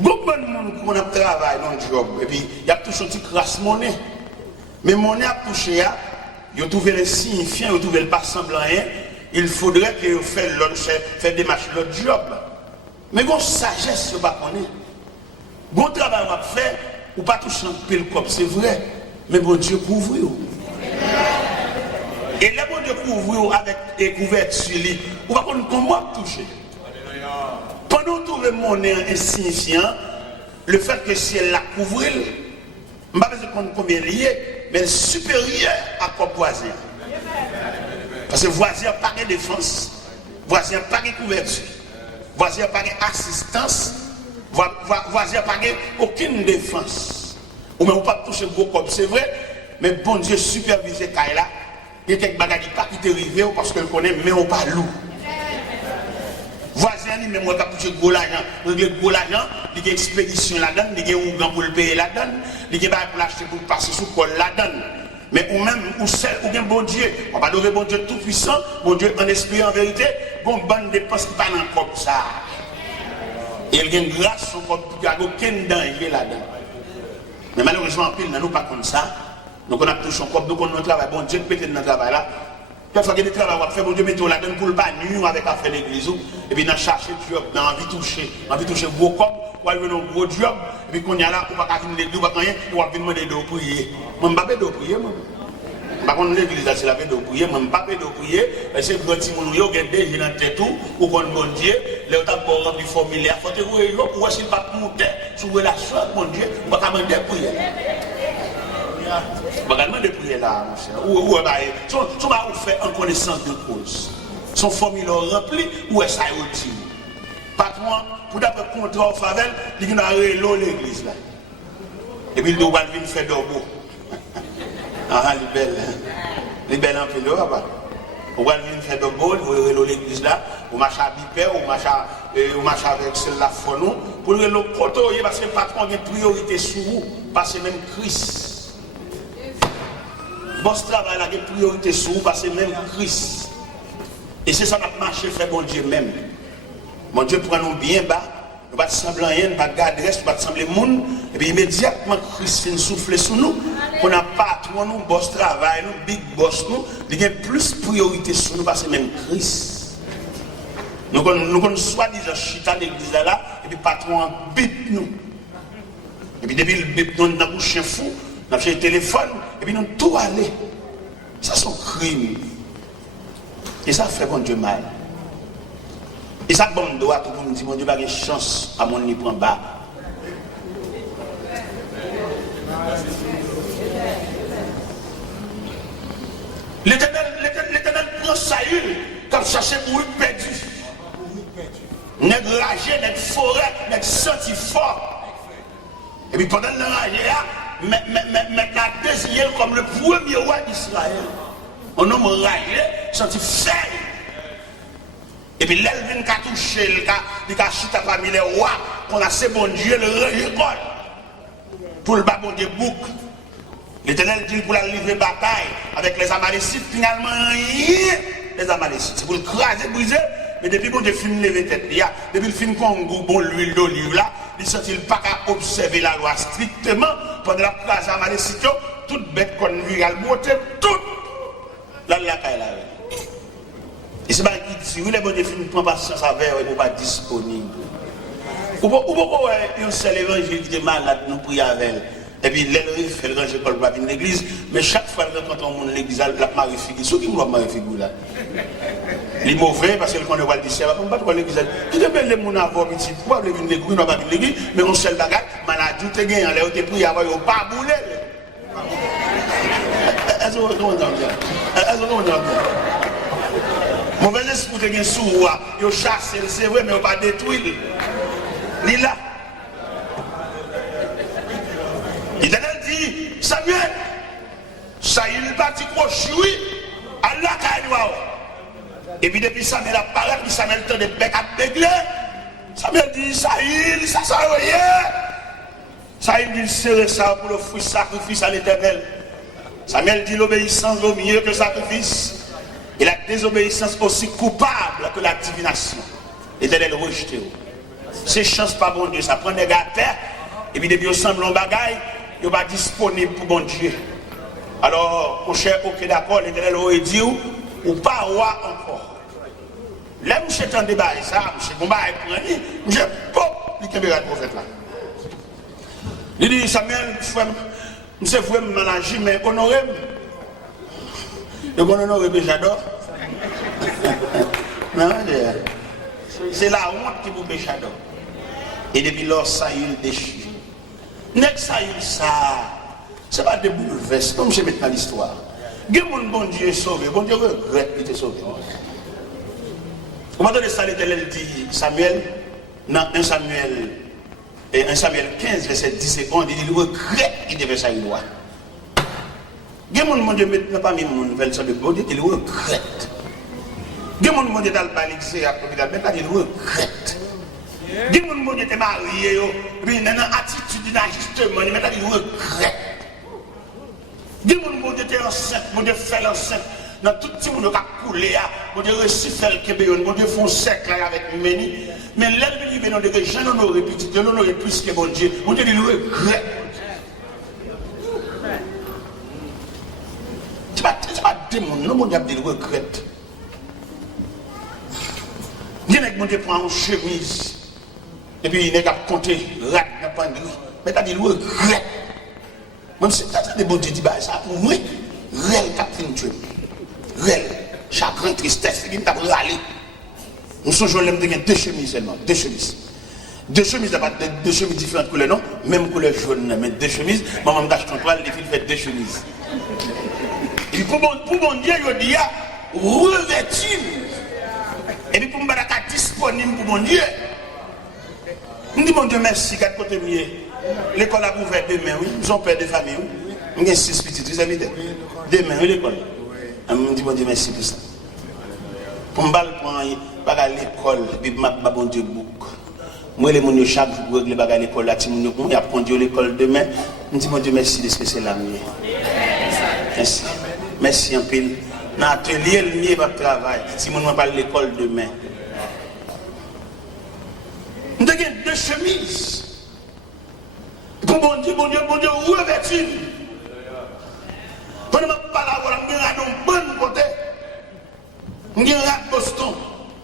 Beaucoup de monde qui a travaillé dans le job, et puis il y a toujours une petite crasse monnaie. Mais monnaie a touché, il a trouvé les signifiants, il a trouvé le pas semblant rien. Il faudrait que vous fassiez des marches l'autre job. Mais bon, sagesse, vous ne pas connaître. Bon travail à faire, ou pas toucher un pile comme c'est vrai. Mais bon Dieu couvre. Et là, bon Dieu couvre avec des couvertures, ou pas qu'on comment toucher. Pendant tout le monde est insignifiant, le fait que si elle la couvre, je ne sais pas combien lié, mais supérieur à quoi voisin. Parce que voisin pas de défense, voisin pas de couverture, voisin pas d'assistance, voisin pas aucune défense. Ou même pas toucher gros comme c'est vrai, mais bon Dieu supervise Kaila, il y a quelques bagages qui te arrivé parce que le connaît, mais on pas loup. Voisin, même moi qui touche gros l'argent, régler gros l'argent, il y a une expédition là-dedans, il y a un ougan pour le payer là-dedans, il y a pour l'acheter pour passer sous col là-dedans. Mais ou même, ou seul, ou bien bon Dieu, on va adorer bon Dieu tout puissant, bon Dieu en esprit en vérité, bon bonne dépense qui parle encore comme ça. Et il y a une grâce, il n'y a aucun danger là-dedans. Mais malheureusement, en pile, nous pas comme ça. Donc on a touché encore, donc on a travail, bon Dieu peut-être dans le travail là. Parfois qu'il y a des travail à faire, bon Dieu mettez là-dedans pour le pas nuire avec affaire d'église. Et puis on a cherché job, on a envie de toucher gros corps, ou aller dans un gros job, et puis qu'on y a là, on va pas venir l'église, on va rien, on va venir demander de prier. Moi, je ne vais pas de prier, moi. Par contre, l'église, c'est la paix de prier, moi, je ne vais pas de prier, parce que quand tu m'as dit, dans tête tout, ou qu'on bon Dieu, les autres ont rempli formulaire, il faut te voir, ou est-ce qu'il va monter sur la relation avec mon Dieu, on va pas demander de prier. On va demander de prier là, mon cher. Ou on va faire en connaissance de cause. Son formulaire rempli, ou est-ce qu'il y a utile? Patron, pour d'après contrat au Favel, il y a l'église là. Et puis il doit venir faire d'orbeau. Ah, les belles en fait là-bas. On va venir faire d'orbeau, vous voyez l'église là, vous marchez à Bipé, vous marchez avec celle-là Fonou, pour le côté, parce que le patron a une priorité sur vous, parce que même Christ. Boss travail a une priorité sur vous, parce que même Christ. Et c'est ça qui a marché, fait bon Dieu même. Mon Dieu prend nous bien bas. Nous ne sembler rien, nous ne garder reste, nous ne sembler monde. Et puis immédiatement, Christ vient souffler sur nous. On n'a pas trop nous, boss travail, nous, big boss nous. Il y a plus de priorité sur nous parce que même Christ. Nous avons soi-disant chita l'église là, et puis patron bip nous. Et puis depuis le bip nous, nous avons chien fou, nous avons le téléphone, et puis nous tout aller. Ça c'est un crime. Et ça fait bon Dieu mal. Et ça, bon, doit tout le monde dit, mon Dieu, pas de chance à mon niveau en bas. L'Éternel prend Saül comme chercher pour une perdu. Nèg ragé, nèg forêt, nèg senti fort. Et puis pendant le ragé, mais la désigné comme le premier roi d'Israël. Un homme ragé, senti faible. Et puis l'Elvin qui a touché, il a chuté parmi les rois, qu'on a ce bon Dieu, le récolte. Pour le bas bon Dieu bouc. L'Éternel dit pour la livrer bataille avec les Amalécites, finalement rien. Les Amalécites, c'est pour le craser, briser. Mais depuis bon Dieu film lever tête, depuis le film Congo, bon l'huile d'olive là, il ne sent pas qu'à observer la loi strictement pendant la place Amalécites, toute bête qu'on lui a beauté, toute la caille. Et c'est pas qui dit, oui, les bonnes films ne prennent pas sans saveur, ils ne sont pas disponibles. Ou pourquoi un seul évangile qui est malade, nous prions avec elle. Et puis, l'élève fait le danger pour le l'église, mais chaque fois quand on monte l'église, la marie figure. Ceux qui me voient marie figure là. Les mauvais, parce que quand on voit le disciple, on ne va pas l'église. Qui te met les gens à voir, petit, pourquoi vous venir l'église, on ne va pas l'église, mais on seul bagage, malade, tout est gagné, on a prié avant, on ne pas bouler. Est-ce que vous entendez? Mauvais esprit de gen sou, yo chasse, c'est vrai, mais on pas détruire. Li là. Il dit, Samuel, Saül parti crochoui, Allah kaïwa. Et puis depuis Samuel apparaît, puis Samuel tend de bec à bégler. Samuel dit, Saül, ça rien. Saül dit, c'est ça pour le fruit sacrifice à l'Éternel. Samuel dit, l'obéissance vaut mieux que le sacrifice. Et la désobéissance aussi coupable que la divination. L'Éternel rejeté. C'est chance pas bon Dieu. Ça prend des gars à terre, et puis depuis ils semblent en bagaille, ils ne sont pas disponibles pour bon Dieu. Alors, mon cher, ok d'accord, l'Éternel aurait dit, ou pas roi encore. Là, je suis en débat, ça, je suis combat avec lui, je suis pop, il est le prophète là. Il dit, Samuel, je sais que vous m'avez mais honorez-moi. Et mon honoré, j'adore. Non, c'est la honte qui vous j'adore. Et depuis lors, ça, il déchire. N'est-ce que ça, c'est pas des bouleverses, comme je mets dans l'histoire. Mon bon Dieu est sauvé, bon Dieu regrette qu'il est sauvé. Comment donner ça, l'Éternel dit Samuel, dans 1 Samuel 15, verset 10 et 11, il regrette qu'il devait ça une loi. Mon Dieu n'a pas mis mon verset de bon Dieu, il regrette. Mon Dieu dans le balixé, il regrette. Mon Dieu était marié, puis il a une attitude d'ajustement, il regrette. Mon Dieu était enceinte, mon Dieu fait l'enceinte. Dans tout le monde qui a coulé, mon Dieu réussit à faire le Québec, mon Dieu fait un cercle avec Méni. Mais l'ennemi dit, non, je n'honorerai plus, je n'honorerai plus que mon Dieu. Mon Dieu, il regrette. Ce n'est pas démon, non, mon Dieu, il regrette. Mon Dieu prend une chemise, et puis il n'est qu'à compter, rat, n'a pas de mais t'as dit, il regrette. Même si t'as des bons Dieu dit, ça pour moi, réel Catherine Dieu. Réel, chagrin, tristesse, il t'a râlé. Nous sommes jeunes, nous avons deux chemises seulement, deux chemises. Deux chemises, deux chemises différentes couleurs, non? Même couleur jaune, mais deux chemises. Maman m'achète ton toile, les filles fait deux chemises. Et pour mon Dieu, il dit, revêtu. Et puis pour me battre disponible pour mon Dieu. Je dis mon Dieu merci, quatre côtés mieux. L'école a ouvert demain, oui. Nous sommes père de famille, oui. Nous avons 6 petits, vous avez dit. Demain, oui, l'école. Je dis mon Dieu merci pour ça. Pour me battre pour à l'école, puis je m'appelle mon Dieu bouc. Moi, les gens chaque jour pour régler à l'école, là, il y a conduit l'école demain. Je dis mon Dieu merci de ce que c'est la mienne. Merci. Merci un peu. Dans l'atelier, le mieux va travail. Si on parle de l'école demain. Nous avons deux chemises. Pour mon Dieu, revêtu. Pendant que je parle, je vais un bon côté. Je vais Boston.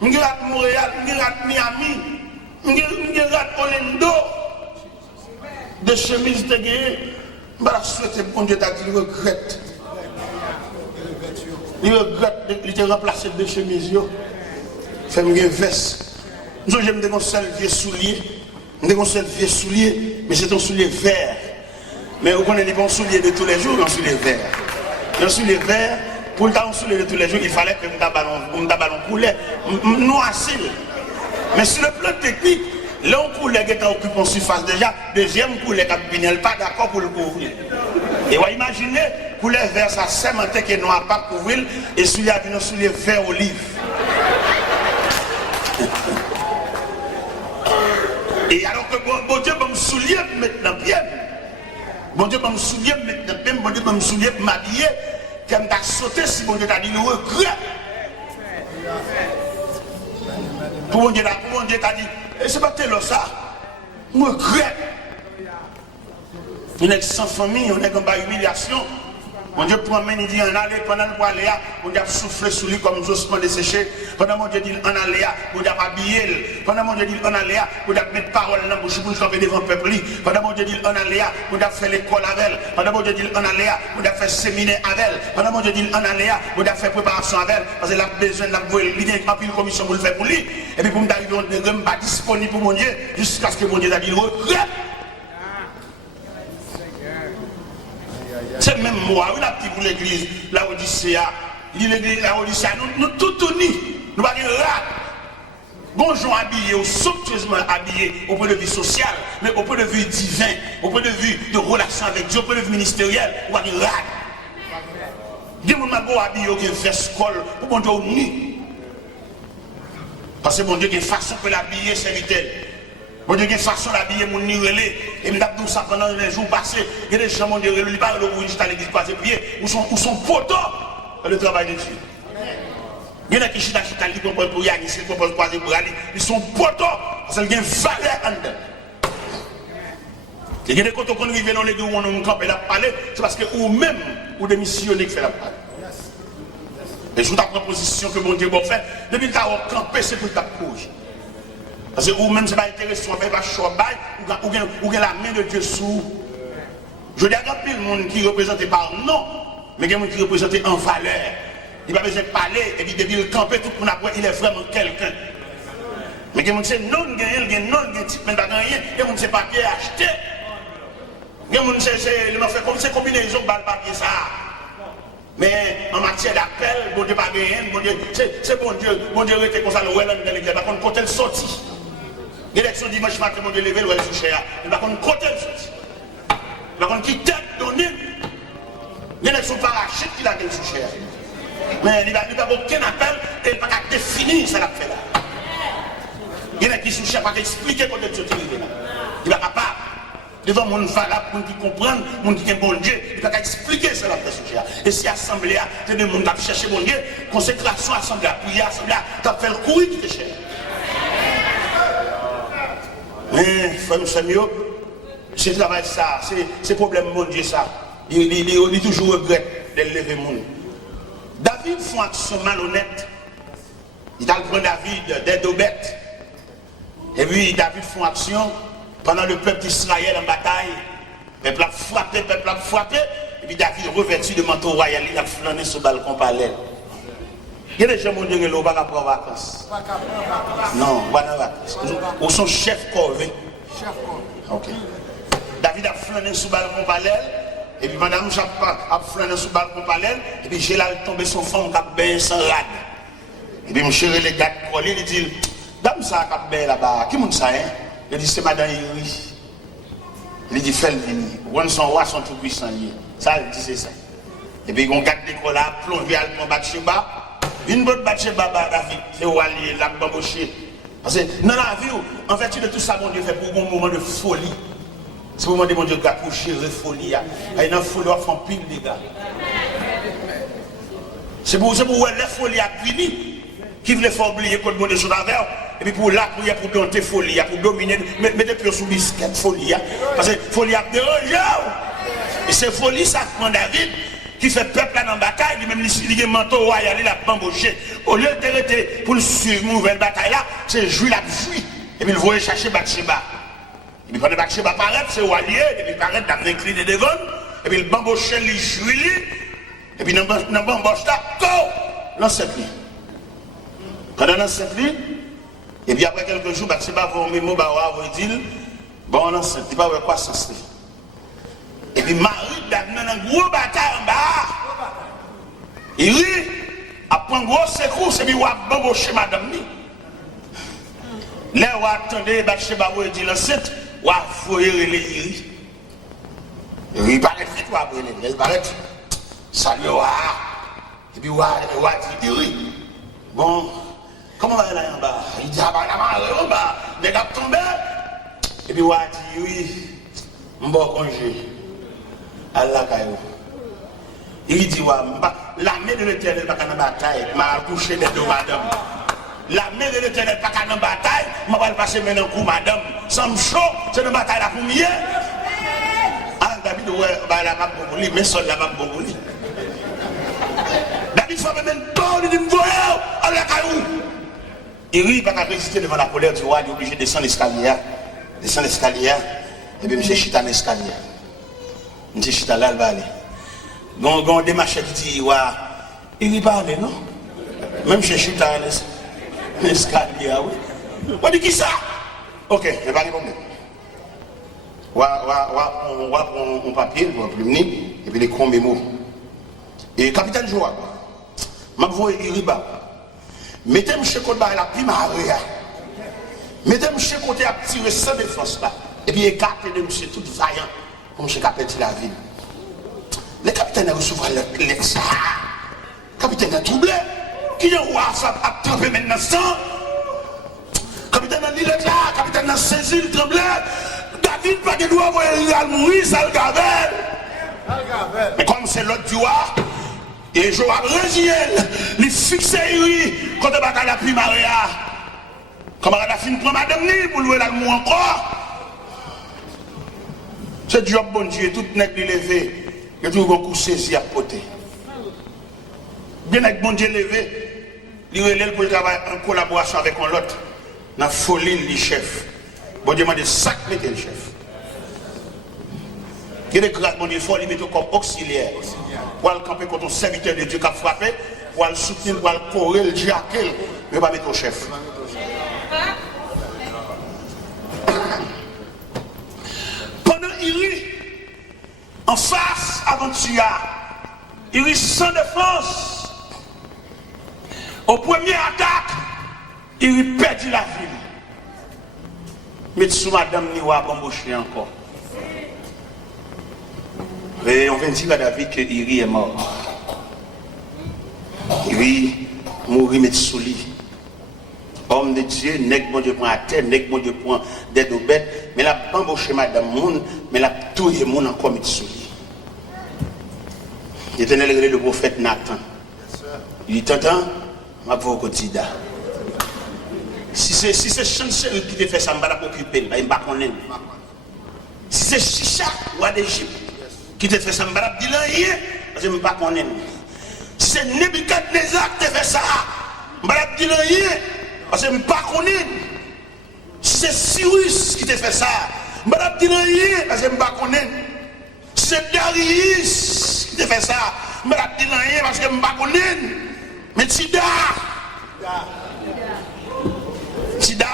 Je vais Montréal. Je vais Miami. Je vais Orlando. Deux chemises de guerre. Je vais souhaiter que mon Dieu t'a dit, il regrette. Il regrette, il a remplacé deux chemises. Fait une veste. Nous avons un seul vieux soulier. Nous avons un seul vieux soulier, mais c'est un soulier vert. Mais vous connaissez les bons souliers de tous les jours, un soulier vert. Un soulier vert, pour un soulier de tous les jours, il fallait que nous ballon coulait, noircil. Mais sur le plan technique, là on coulait qui est occupé en surface déjà, deuxième coulée qui n'est pas d'accord pour le couvrir. Et vous imaginez, couleur vert, ça sémenté qui est noir pas couvrir, et celui-là a un soulier vert olive. Et alors que bon Dieu va me soulier maintenant bien. Bon Dieu va me soulier maintenant bien. Bon Dieu va me soulier m'habiller. Comme t'as sauté si bon Dieu t'a dit le regret. Pour bon Dieu t'a dit, et c'est pas tel ça. Je regrette. On est sans famille, on est dans une humiliation. Mon Dieu promène, il dit en aller, pendant le poil, on a soufflé sur lui comme Jospin desséché. Pendant mon Dieu dit en aller, on a habillé. Pendant mon Dieu dit en aller, on a mettre parole dans la bouche pour camper devant le peuple. Pendant mon Dieu dit en aller, on a fait l'école avec elle. Pendant mon Dieu dit en aller, on a fait séminaire avec elle. Pendant mon Dieu dit en aller, on a fait préparation avec elle. Parce qu'il a besoin d'avoir une commission pour le faire pour lui. Et puis pour me dire, on n'est pas disponible pour mon Dieu jusqu'à ce que mon Dieu a dit le regret. C'est même moi, oui, la petite pour l'église, la Odyssée, l'église, la Odyssée, nous tout unis, nous pas de rat. Bonjour habillés, somptueusement habillés au point de vue social, mais au point de vue divin, au point de vue de relation avec Dieu, au point de vue ministériel, nous pas de rat. Dis moi ma habillé au veste col pour bon Dieu uni. Parce que bon Dieu a une façon que l'habiller serviteur. Bon Dieu, il y a une façon d'habiller mon nirelé. Et je me dis ça pendant les jours passés. Il y a des gens qui ne parlent pas de à l'église croisée pied. Où sont poteaux dans le travail de Dieu. Il y en a qui chita, ils comprennent pour y aller, ils comprennent croiser pour aller. Ils sont poteaux parce qu'il y a une valeur en dedans. Il y a des côtés qu'on arrive dans l'église où on campe et la parler, c'est parce que vous-même, ou des missionnaires qui font la parole. Et je vous ta proposition que mon Dieu va faire, depuis que tu as campé, c'est pour ta couche. Parce que vous-même, c'est pas intéressant, on fait pas chaud, ou la main de Dieu sous. Je dis à le monde qui est représenté par non, mais il y a des gens qui sont représentés en valeur. Il n'a pas besoin de parler, et puis depuis le camper, tout le monde après, il est vraiment quelqu'un. Mais il y a des gens qui sont non, il y a des gens qui ne pas rien, il y a des gens qui ne pas papier acheté. Il y a des gens qui fait comme ces combinaisons de papier ça. Mais en matière d'appel, bon Dieu pas gagné, bon Dieu, c'est bon Dieu était comme ça, le well dans l'église, par contre, quand elle sortit. L'élection dimanche matin, mon Dieu levé, le well sous cher. Par contre, quand elle sortit. Par contre, qui tête donnée, l'élection parachute qui l'a qu'elle sous cher. Mais il n'y a pas aucun appel, et il n'y a pas qu'à définir ça l'a fait là. Il y en a qui sous cher, pas qu'à expliquer quand elle sortit là. Il n'est pas capable. Devant mon valable, mon qui comprend, mon qui est bon Dieu, il n'a pas qu'à expliquer ça la presse. Et si l'assemblée, c'est des gens qui cherché bon Dieu, consécration, assemblée, prière, assemblée, tu as fait le courir qui te cherche. Mais, frère Samuel, c'est travail ça, c'est problème mon Dieu ça. Il toujours regrette de lever le monde. David fait une action malhonnête. Il a pris David des deux bêtes. Et puis David fait une action. Pendant le peuple d'Israël en bataille, le peuple a frappé, et puis David revêtu de manteau royal, il a flâné sur le balcon parallèle. Il y a des gens qui ont dit que l'on va prendre vacances. Non, on va prendre vacances. Ou son chef corvée. Ok. David a flâné sur le balcon parallèle, et puis madame a flâné sur le balcon parallèle, et puis j'ai là tombé son fond qui a bien sans rade. Et puis mon chéri, les gars de coller, il dit, dame ça qui a bien là-bas, qui monte ça, hein? Il dit, c'est madame Yuri. Il dit, fais le venir. On son roi, son tout puissant. Ça, il dit, c'est ça. Et puis, on garde l'école là, plongé à l'alpon Bathsheba. Une bonne Bathsheba, David, c'est roi lié, la bamboché. Parce que dans la vie, en fait, de tout ça, mon Dieu fait pour un moment de folie. C'est pour un moment de mon Dieu, pour gérer folie. Il y a une folie, on fait pile, les gars. C'est pour la folie à fini. Qui voulait faire oublier que le monde est sur la verre, et puis pour la prière, pour dompter folie, pour dominer, mettre pied sous biscuit, folie. Parce que folie a dérangé. Et c'est folie, ça prend David, qui fait peuple là dans la bataille, lui-même, il a un manteau royal, il a bamboché. Au lieu de pour suivre une nouvelle bataille là, c'est jouer la jouie. Et puis il voulait chercher Bathsheba. Et puis quand Bathsheba paraît, c'est royalier, et puis il paraît d'amener incliné devant, et puis il bamboché, il jouit, et puis dans le bamboche là, l'ancêtre. Quand on a cette ligne, et puis après quelques jours, c'est pas vos mémo, vous dire, bon, on a cette ligne, pas quoi ça se fait. Et puis Marie, dans une grosse bataille en bas, il après un gros secours, c'est lui qui a bamboché madame. Là, on attendait, Bathsheba, vous dit l'enceinte, on a fouillé les iri. Il paraît vite, il paraît, salut, et puis on a dit iri. Bon. Comment va aller en bas? Il dit, ah bah la marée en bas, les gars tombés. Et puis, il dit, oui, je vais congé. Allah Kayo. Il dit, la main de l'éternel n'est pas dans la bataille, m'a accouché des deux madame. La main de l'éternel n'est pas dans la bataille, m'a pas passer maintenant coup madame. Sans me chaud, c'est une bataille là pour mieux. Ah, David, ouais, bah la map pour lui, mais seul la map pour lui. David, il faut même pas, il dit, voyons, Allah Kayo. Il n'a pas résister devant la colère du roi, il est obligé de descendre l'escalier. Descendre l'escalier, et puis M. Chita dans l'escalier. M. Chita là, il va aller. Donc, des machins qui disent, il n'y parle, non? Même M. Chita dans l'escalier, oui. On dit qui ça? Ok, je vais pas répondre. On va prendre un papier, on va plumer, et puis les combien mots. Et capitaine Joa, je vais vous dire, mettez-moi chez côté la primaire. Mettez-moi chez côté à tirer sans défense là. Et puis écartez de monsieur tout vaillant. Comme monsieur Capitaine la ville. Le capitaine a reçu l'ex. Capitaine a troublé. Qui est roi a trempé maintenant sang. Capitaine a dit là. Capitaine a saisi le tremblé. David pas de droit il a mourir, ça le gavel. Mais comme c'est l'autre du roi. Et Joab résigné, il fixait lui quand il bat la primaire. Camarade a fini pour madame ni pour louer l'amour encore. C'est job bon Dieu, tout n'est pas levé. Et tout le coup saisi à côté. Bien avec bon Dieu levé, il relève pour travailler en collaboration avec un autre. Dans la folie, le chef. Bon Dieu m'a dit, sac, mettez le chef. Il y a des grâces, bon Dieu, il faut les mettre comme auxiliaire. Pour aller camper contre un serviteur de Dieu qui a frappé, pour aller soutenir, pour aller courir, le diaquer, mais pas mettre au chef. Pendant il rit, en face, avant Tua, il rit sans défense. Au premier attaque, il perdit la ville. Mais sous madame Niwa a embauché encore. Et on vient dire à David que Iri est mort. Iri mourit mais sous lui. Homme de Dieu, nèg bon Dieu prend à terre, nèg bon Dieu prend des deux bêtes, mais la embauché madame Moun, mais la touille Moun encore met sous lui. L'Éternel révèle le prophète Nathan. Il dit t'entends, ma voix au quotidien. Si c'est chanceux qui te fait ça, je ne vais pas t'occuper, je ne vais pas connaître. Si c'est Chicha, roi d'Égypte, qui te fait ça, je ne vais pas dire rien, parce que je ne vais pas connaître. Si c'est Nebuchadnezzar qui te fait ça, je ne vais pas dire rien, parce que je ne vais pas connaître. Si c'est Cyrus qui te fait ça, je ne vais pas dire rien, parce que je ne vais pas connaître. Si c'est Darius qui te fait ça, je ne vais pas dire rien, parce que je ne vais pas connaître. Mais Tida,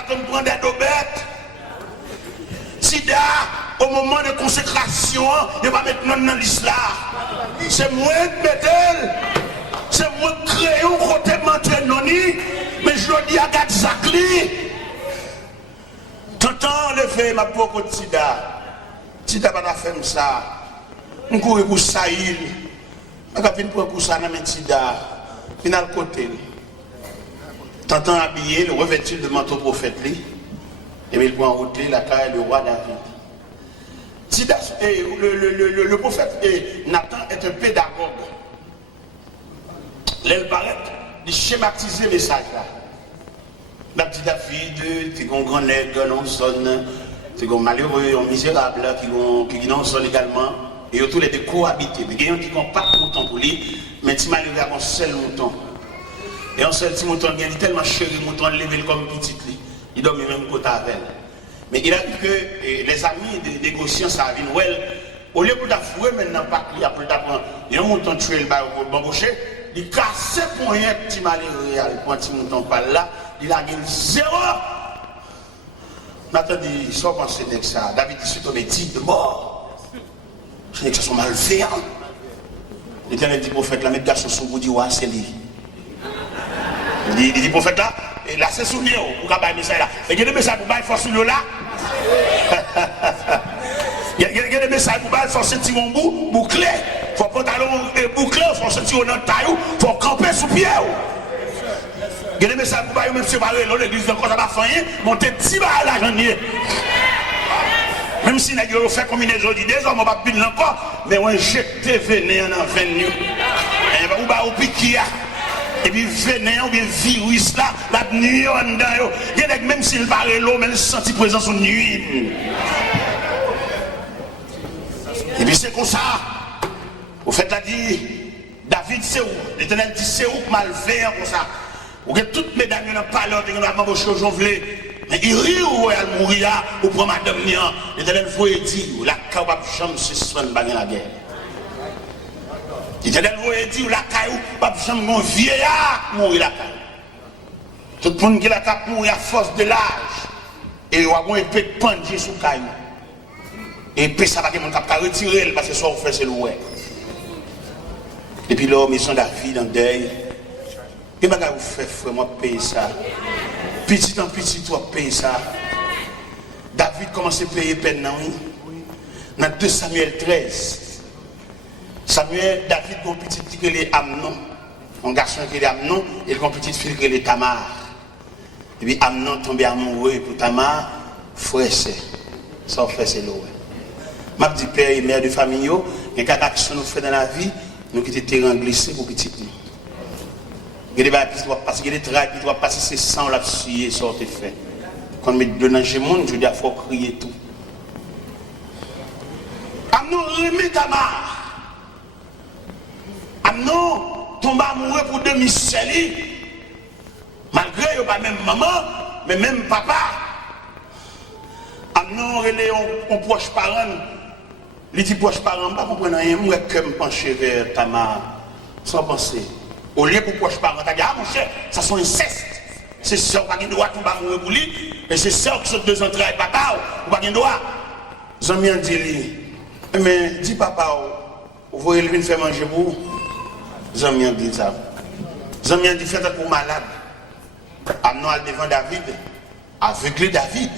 comme prendre des dobettes. Sida, au moment de consécration, il va mettre dans l'islam. C'est moi qui mets, c'est moi qui crée un côté m'entraîner, mais je le dis à Gatzakli. T'entends le fait, ma pauvre Sida. Sida va faire ça. On court pour Saïl. Je vais pour ça, mais Sida. Il a le côté. T'entends habillé, le revêtir de manteau prophète, et il prend en route la caille du roi David. Le prophète Nathan est un pédagogue. L'aile paraît de schématiser le message là. La petite David, qui est un grand nègre, non sonne, qui est un malheureux, un misérable, qui non sonne également, et tous les deux cohabiter. Il y a un qui n'a pas de mouton pour lui, mais qui malheureux a un seul mouton. Et un seul petit mouton, il est tellement chéri, mouton levé comme petit lit. Il dormit même côté avec elle. Mais il a dit que les amis des négociants, ça a vu Noël. Au lieu d'avouer maintenant, pas qu'il y a plus d'apprendre, il y a un mouton tué le bail au bambouché, il casse pour un petit malheureux, il prend un petit mouton par là, il a gagné 0. Nathan dit, sans penser que ça, David dit, c'est tombé dit de mort. Je dis que ça sont malveillants. L'Éternel dit, prophète, la mettre garçon sous vous dit, ouais, c'est lui. Il dit prophète là, et là c'est souvenir pour qu'il y ait des messages là. Et il y a des messages pour qu'il force là. Il y a des messages pour qu'il force tirer un bout, bouclé. Il faut pantalon bouclé, il faut sortir dans le taillou, il faut camper sous pied. Il y a des messages pour qu'il même séparer l'église de quoi ça va faire, monter petit bas à la janvier. Même si nous avons fait combinaison d'idées, on ne va pas pile encore, mais on jette vénéen en venu. Et on va au piquer. Et puis vénéen ou bien virus là, la nuit en dedans. Il y a même s'il paraît l'eau, mais il sent présence en nuit. Et puis c'est comme ça. Au fait, là dit, David c'est où? L'Éternel dit c'est où malveillant comme ça. Ou que toutes mes dames n'ont pas l'ordre, ils n'ont pas embauché au jonvelé. Mais il rit ou elle mourir, ou pour madame Nian. L'Éternel vous dit, la capable chambre se soigne dans la guerre. L'Éternel vous dit, la caillou, pas chambre mon vieillard mourir la caillou. Tout le monde qui la cap mourir à force de l'âge. Et il y a un épée de pendier sous caillou. Et puis ça va que mon cap retirer parce que soit on fait c'est le ouais. Et puis l'homme, ils sont David en deuil. Et bien, vous faites, frère, moi, payer ça. Petit en petit, toi, payer ça. David commence à payer peine, non? Dans 2 Samuel 13. David, a un petit fille qui est Amnon. Un garçon qui est Amnon, et un petit fille qui est Tamar. Et puis Amnon tombe amoureux pour Tamar, frère, c'est. Ça, frère, c'est l'eau. Je dis, père et mère de famille, il y a des actions nous faisons dans la vie, nous qui étions terrain glissé pour petit nous. Il y a des choses qui doivent passer, il y a des travaux qui doivent passer, c'est sans la suyer, ça te fait. Quand je donne un monde, je dis il faut crier tout. Amnon remet Tamar. Amnon tombe amoureux pour demi-sel. Malgré qu'il n'y a pas même maman, mais même papa. Amnon relève on proche parent. Les petits proches parents ne comprennent rien. Moi, je me penche vers Tamar sans penser. Au lieu pour proche parent, tu dis ah mon cher, ça sont inceste. C'est ça qui doit tomber amoureux pour lui. Et c'est ça qui sont deux entrailles papa ou pas qu'il doit. J'aime bien dire mais dis papa, vous voyez le venir faire manger pour vous. J'aime bien dire ça. J'aime bien dire faites pour malade. Amnon al devant David, aveuglé David.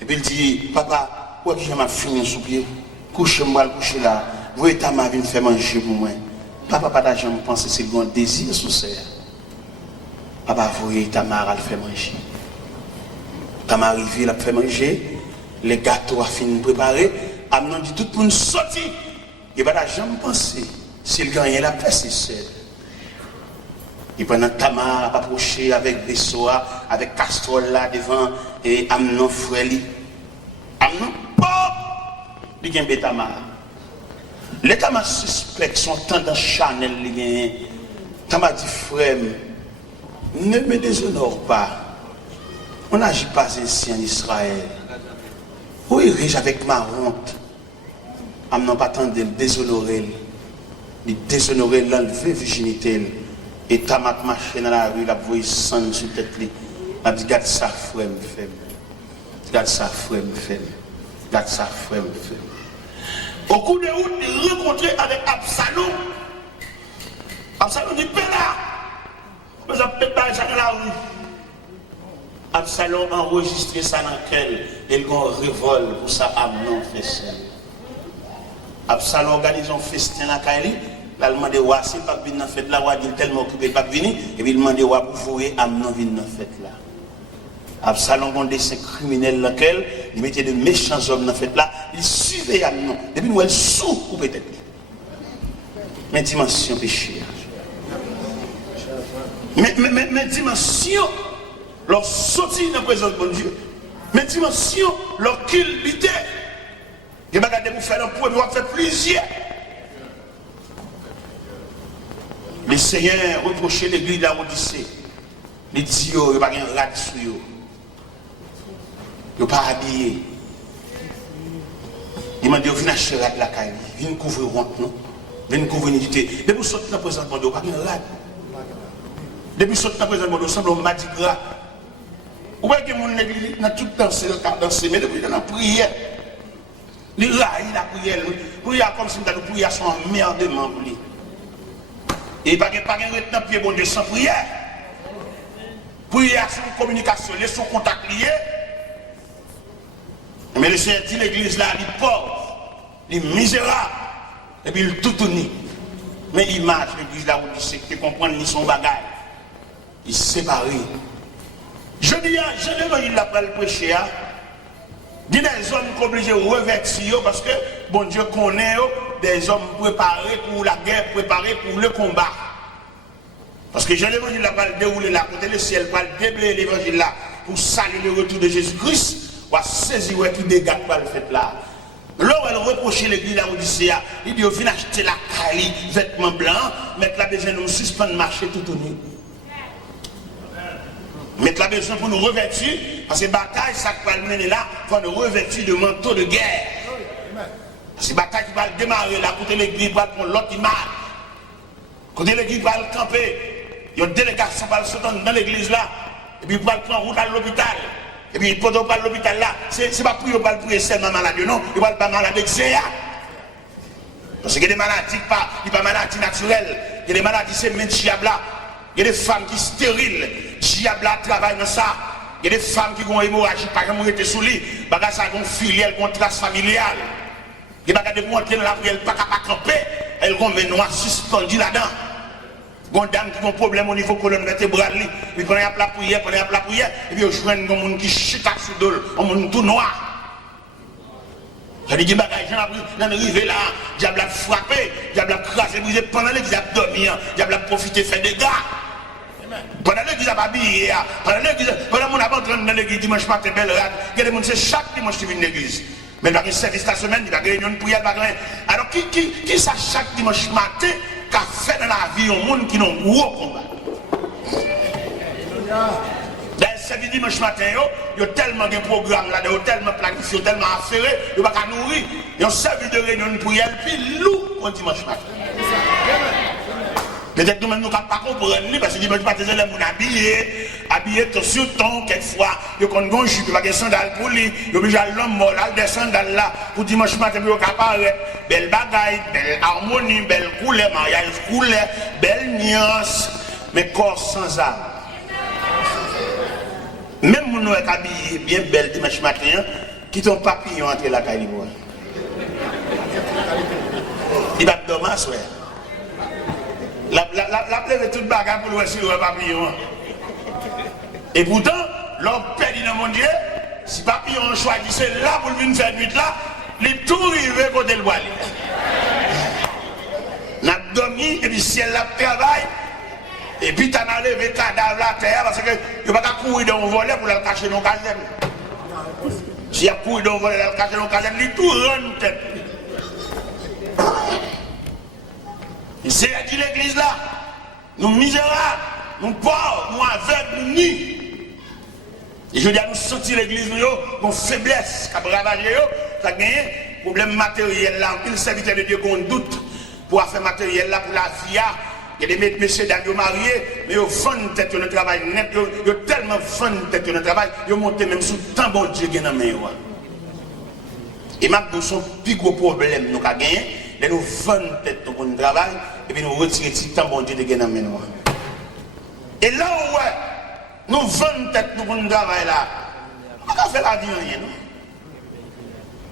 Et puis il dit, papa, où est-ce que je m'ai fini sous pied? Couchez-moi, couchez là. Vous voyez ta mère venir faire manger pour moi. Papa, pas d'argent, je pense que c'est le désir sous ça. Papa, vous voyez ta mère elle fait manger. Ta mère arrive, elle a fait manger. Les gâteaux a fini de préparer. Amnon dit tout le monde sorti. Il n'y a pas d'argent, je pense. Si le gagne, il a fait, c'est seul. Et pendant Tamar a approché avec Bessoa, avec Castrol là devant, et Amnon frère. Amnon, pop! Il y a un Tamar. Les Tamar suspects sont tendance Chanel. Tamar dit frère, ne me déshonore pas. On n'agit pas ainsi en Israël. Où est riche avec ma honte? Amnon pas tant de le déshonorer. Il déshonorer l'enlever virginité. Et Tamar marché dans la rue, la voix sang sur tête. Il dit garde ça frère me fait. Garde ça frère me fait. Garde ça frère me fait. Au cours de route, il rencontré avec Absalom. Absalom dit pédard. Mais ça peut pas dans la rue. Absalom a enregistré ça dans lequel il y a un révolte pour ça Amnon fait ça. Absalom organise un festin à Kaili. Il a demandé à si pas venir dans fête là, il est tellement occupé pas venir et puis il a demandé à pour voir Amnon venir dans fête là. Absalom a un dessin criminel dans lequel il mettait de méchants hommes dans fête là, il suivait Amnon. Depuis nous elle sous ou peut-être. Mais dimension péché. Mais dimension leur sortie dans la présence de bon Dieu. Mais dimension leur culpité. Il va garder pour faire un point, il va faire plusieurs. Les Seigneurs reprochaient l'église de la Odyssée. Les dit, il n'y a pas de rad sur eux. Il n'y a pas habillé. Il m'a dit, viens acheter rad la caille. Viens couvrir honte, non? Viens couvrir l'unité. Depuis que vous sortez dans la présence de Dieu, il n'y a pas de rad. Depuis que vous sortez dans la présence de Dieu, il semble un mardi gras. Vous voyez que mon église n'a tout dansé, mais depuis dans la prière, il raille la prière. Prière comme si nous prière son emmerdement pour lui. Et il n'y a pas de retenant pied bon Dieu sans prière. Prière, c'est une communication, les sont contact liés. Mais le Seigneur dit l'église là, il est pauvre, il est misérable, et puis il est tout uni. Mais image l'église là où il sait que comprendre ni son bagage. Il est séparé. Je dis, je l'évangile là pour le prêcher. Il y a des hommes qui sont obligés de revêtir parce que bon Dieu connaît des hommes préparés pour la guerre, préparés pour le combat. Parce que je l'évangile là va le dérouler là, côté le ciel, va le déblayer l'évangile là pour saluer le retour de Jésus-Christ, va saisir tout dégât par le fait là. Là où elle reprochait l'église de la Odyssée, il dit, viens acheter la caille, vêtements blancs, mettre la besoin de nous suspendre marcher tout au nu. Mettre la besoin pour nous revêtir, parce que bataille, ça va le mener là, pour nous revêtir de manteau de guerre. Parce que bataille qui va démarrer là, côté l'église va prendre l'autre image. Côté l'église va le camper, il y a une délégation qui va le sauter dans l'église là, et puis il va prendre route à l'hôpital. Et puis pendant qu'il va à l'hôpital là, c'est pas pour il prier seulement malade, non, il va pas malade avec CA. Parce qu'il y a des maladies pas maladies naturelles, il y a des maladies c'est même chiabla. Il y a des femmes qui sont stériles, Diabla travaille dans ça. Il y a des femmes qui ont hémorragie, par exemple, qui ont été sous lit, ça a une filiale, une trace familiale. Il y a des gens qui ont la prière, pas capable de camper, elles ont des noirs suspendus là-dedans. Il y a des dames qui ont un problème au niveau de la colonne vertébrale, puis pendant la prière, et puis ils jouent un monde qui chute sur l'eau, un monde tout noir. Il y a des bagages qui sont arrivés là, diable a frappé, diable a crasé, brisé pendant les diable dormi, diable a profité, fait des gars. Pendant l'église a habillé, pendant l'église, pendant mon abandon dans l'église dimanche matin, belle rade, il y a des gens c'est chaque dimanche qui viennent à l'église. Mais il y a un service la semaine, il y a une réunion pour y aller. Alors qui ça chaque dimanche matin qu'a fait dans la vie un monde qui n'a un gros combat? Dans le service dimanche matin, il y a tellement de programmes là, il y a tellement planifié, tellement affairé, il n'y a pas qu'à nourrir. Il y a un service de réunion pour y aller, puis loup pour dimanche matin. Peut-être que nous ne pouvons pas comprendre, parce que dimanche matin, les gens habillés sur ton, quelquefois, ils ont un jupe, ils ont des sandales pour lui, ils ont déjà l'homme mort, des sandales là, pour dimanche matin, ils ont apparaître, belle bagaille, belle harmonie, belle couleur, mariage couleur, belle nuance, mais corps sans âme. Même nous sommes habillés bien belle dimanche matin, qui sont papillons entre la caille. Il va dormir, ouais. La plève toute bagarre pour le sur le papillon. Et pourtant, l'homme perdu dans mon Dieu, si papillon choisissait là pour venir faire nuit là, les tout rivé côté le bois. On a dormi et puis ciel là travail. Et puis tu as levé le cadavre à terre parce que tu ne peux pas courir dans le volet pour le cacher dans le caserne. Si tu as couru dans le volet pour le cacher dans le caserne, il tout rend tête. C'est à qui l'église là? Nous misérables, nous pauvres, nous aveugles, nous nus. Et je dis à nous sentir l'église, nous faiblesse, qui a ravagé, ça a gagné, problème matériel là, il serviteur de Dieu qu'on doute pour faire matériel là pour la vie. Il y a des messieurs qui sont mariés, mais ils vendent tête dans le travail net, ils ont tellement vendent tête dans le travail, ils ont monté même sous tant bon Dieu qui est dans la main. Et maintenant, son plus gros problème nous avons gagné. Nous vendons tête dans le travail et puis nous retirons le temps bon Dieu de gagner dans la main. Et là où nous vendons tête dans le travail là, on va faire la vie rien.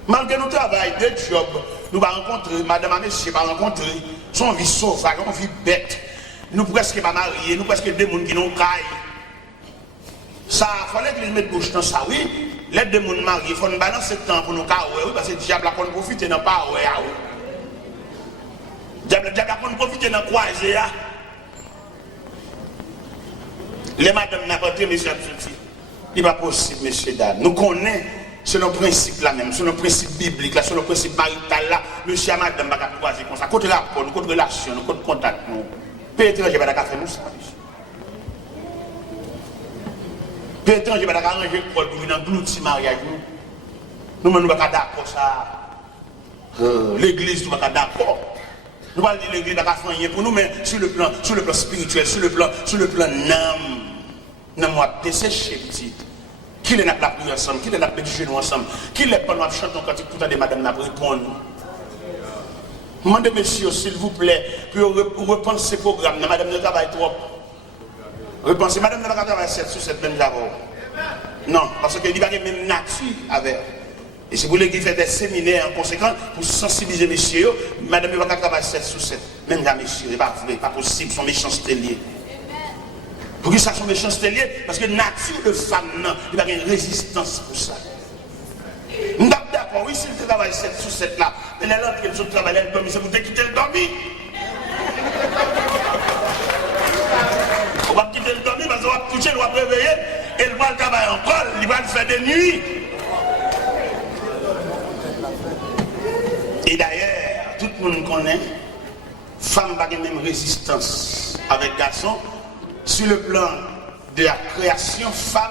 Malgré nos travail, des jobs, nous allons rencontrer, madame et monsieur, va rencontrer, son vie sauvage, son vie bête. Nous presque pas mariés, nous presque des gens qui n'ont caille. Ça, il fallait que les mettent bouche dans ça, oui. Les deux gens mariés, il faut nous balancer le temps pour nous cailler, oui, parce que le diable a profité dans pas, oui. Le diable a profité dans quoi, les madames n'ont pas entré, monsieur, il n'est pas possible, monsieur Dad. Nous connaissons, c'est le principe là même, c'est le principe biblique là, c'est le principe marital là, monsieur et madame ne peuvent pas croiser comme ça. Côté rapport, côté relation, côté contact, nous. Pays étranger, je ne vais pas faire nous ça. Pays étranger, je ne vais pas arranger le pour venir dans le mariage. Nous ne sommes pas d'accord ça. L'église, nous ne sommes pas d'accord. Nous ne pouvons pas dire l'église n'a pas fait rien pour nous, mais sur le plan spirituel, sur le plan âme, nous avons desséché petit. Qui est la prière ensemble, qui est la prière ensemble, qui est pas nous chanter quand tout à des madame n'a répondre. Demandez monsieur, s'il vous plaît, pour repenser ces programmes, madame ne travaille trop. Repensez, madame ne va pas travailler 7 sur 7 même d'abord. Non, parce qu'il n'y a pas de même nature avec. Et si vous voulez qu'il fait des séminaires en conséquence pour sensibiliser messieurs, madame ne va pas travailler 7 sur 7. Même là, messieurs, ce n'est pas vrai, pas possible, son méchanceté liée. Pour que ça soit méchanceté liée, parce que la nature de femme, il n'y a pas de résistance pour ça. Nous sommes d'accord, oui, si vous travaillez 7 sur 7 là, mais là, l'autre qui travaille, elle dormit, c'est pour quitter le dormi. On va quitter le dormi parce qu'on va toucher, on va réveiller, et le va le travailler encore, il va le faire des nuits. Et d'ailleurs, tout le monde connaît, femme n'a pas même résistance avec garçon. Sur le plan de la création, femme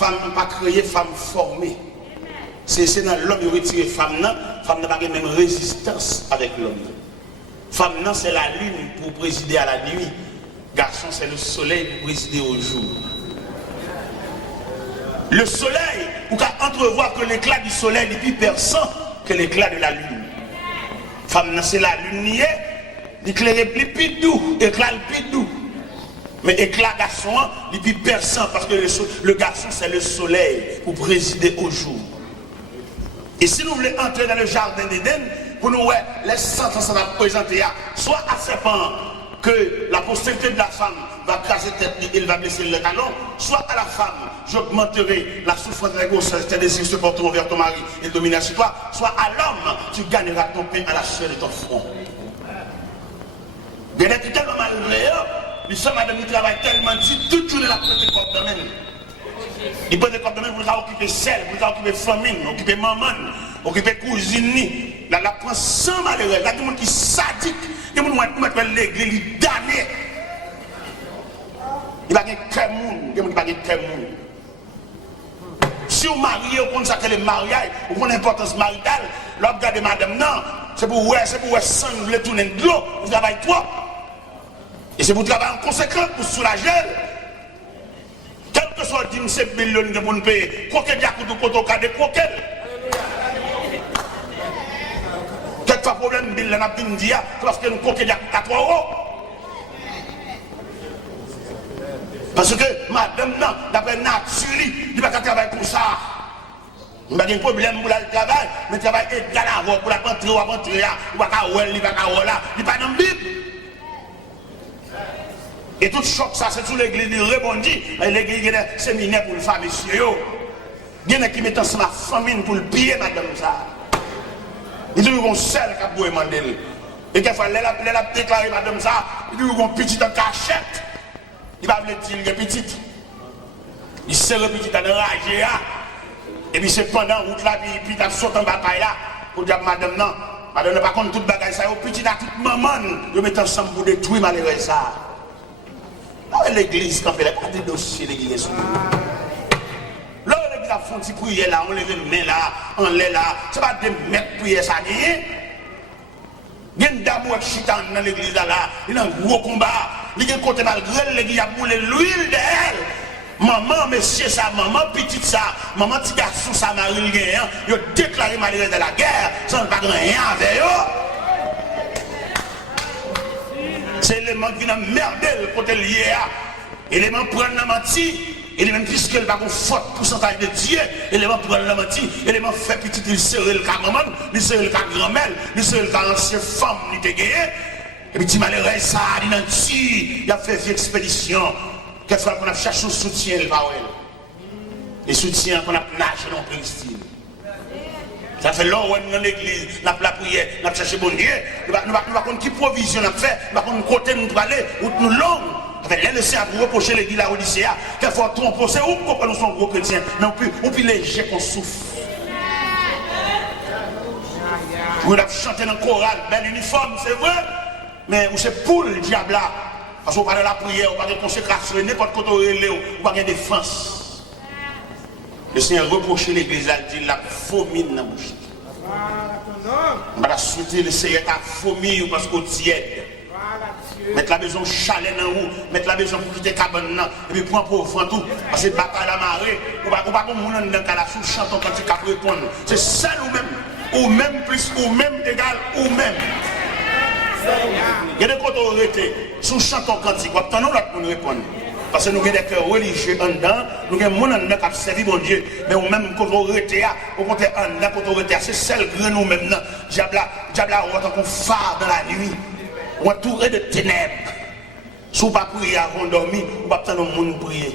n'a pas créé, femme formée. C'est dans l'homme qui retire femme n'a pas même résistance avec l'homme. Femme c'est la lune pour présider à la nuit. Garçon c'est le soleil pour présider au jour. Le soleil, vous pouvez entrevoir que l'éclat du soleil est plus perçant que l'éclat de la lune. Femme c'est la lune niée, l'éclairé plus doux, éclat plus doux. Mais éclat garçon, il est plus perçant parce que le garçon c'est le soleil pour présider au jour. Et si nous voulons entrer dans le jardin d'Éden, pour nous, les sentences qu'on va présenter, soit à serpent que la postérité de la femme va craser tête et il va blesser le talon, soit à la femme, j'augmenterai la souffrance de la grossesse, tes désirs se porteront vers ton mari et domineront sur toi, soit à l'homme, tu gagneras ton pain à la chair de ton front. Bien être tellement malgré, Les femmes, madame, ils travaillent tellement, si toute journée, la prête des corps de même. Ils prennent des corps de même pour occuper celle, pour occuper famille, occuper maman, occuper cousine. Là, la prend sans malheureux. Là, il y a des gens qui sont sadiques. Il y a des gens qui mettent l'église, ils damnent. Il n'y a pas de cœur monde. Il n'y a pas de cœur monde. Si vous mariez, vous connaissez que le mariage, vous connaissez l'importance maritale, là, vous regardez madame, non, c'est pour vous sang, vous voulez tourner de l'eau, vous travaillez trop. Et c'est pour travailler en conséquence, pour soulager. Quel que soit le dîme, c'est millions de pour nous payer. Croquet diacoute ou koto kade croquet. Quelquefois, problème, bill, on a dit, parce que nous croquet diacoute à 3 euros. Parce que madame, non, d'après nature, il ne va pas travailler pour ça. Il n'y a pas de problème pour le travail, mais le travail est égal à pour la rentrer ou à rentrer, il ne va pas il ne va pas là, il n'est pas dans la Bible. Et tout choc, ça, c'est tout l'église, il répondit. L'église, il y a des séminaires pour les femmes, messieurs. Il y en a qui mettent ensemble la famine pour le piller, madame, ça. Il dit qu'on seul qui a beau demander. Et quelquefois, elle a déclaré, madame, ça, il dit qu'on petit en cachette. Il va dire qu'il est petit. Il sert petit en enragé. Et puis c'est pendant route là, puis il a sauté en bataille là. Pour dire madame non. Madame n'a pas compte toute bagaille ça. Petit à toute maman. Ils mettent ensemble pour détruire malheureux ça. L'église, quand elle a pas de dossier, l'église. Là, l'église a fait un petit prière là, on lève les mains là, on l'est là. C'est pas de mettre prière ça. Il y a une dame qui chita dans l'église là, il y a un gros combat. Il y a un côté malgré l'église a boulé l'huile d'elle. Maman, monsieur, ça, maman, petite ça, maman, petit garçon, ça, Marie, il a déclaré malgré de la guerre, sans pas rien avec eux. C'est l'élément qui n'a merdé le côté lié à. L'élément prendre la menti, l'élément puisqu'il va avoir fort pourcentage de Dieu, l'élément prendre la menti, l'élément fait petit, il serre le cas maman, il serre le cas grand-mère, il serre le cas ancienne femme, il te gagné. Et puis, il malheureux, ça, il a fait une expédition. Quelquefois qu'on a cherché un soutien, le parole. Les soutiens qu'on a nagé dans le style. Ça fait longtemps dans l'église, on a la prière, on a cherché bon Dieu. Nous ne savons pas qui provision on a fait, nous ne savons pas côté nous aller, ou nous longs. Là, le Seigneur a reproché l'église à Odyssée. Quelquefois, tromper, c'est où qu'on nous sommes gros chrétiens, mais on peut léger qu'on souffre. Vous avez chanté dans le choral, bel uniforme, c'est vrai, mais c'est pour le diable là. Parce qu'on parle de la prière, on parle de consécration, n'importe quoi, on parle de défense. Le Seigneur reproche l'église, il dit la famine dans la bouche. On va souhaiter le Seigneur ta famille parce qu'on tiède. Mettre la maison chalet dans vous, mettre la maison pour quitter cabane, et puis prendre pour vous tout. Parce que bataille la marée, on va pas comme on dans le cas là, sous chanton quand il faut répondre. C'est ça ou même plus, ou même égal, ou même. Il y a des côtés arrêtés, sous chanton cantique, on attend là pour nous répondre. Parce que nous avons des cœurs religieux en dedans, nous avons des gens qui ont servi mon Dieu, mais nous même quand on arrêté, au contraire, en dedans, quand on arrêté, c'est celle que nous même, diable on entend qu'on phare dans la nuit, on entouré de ténèbres. Si on ne pas prier avant de dormir, on ne va pas attendre le monde prier.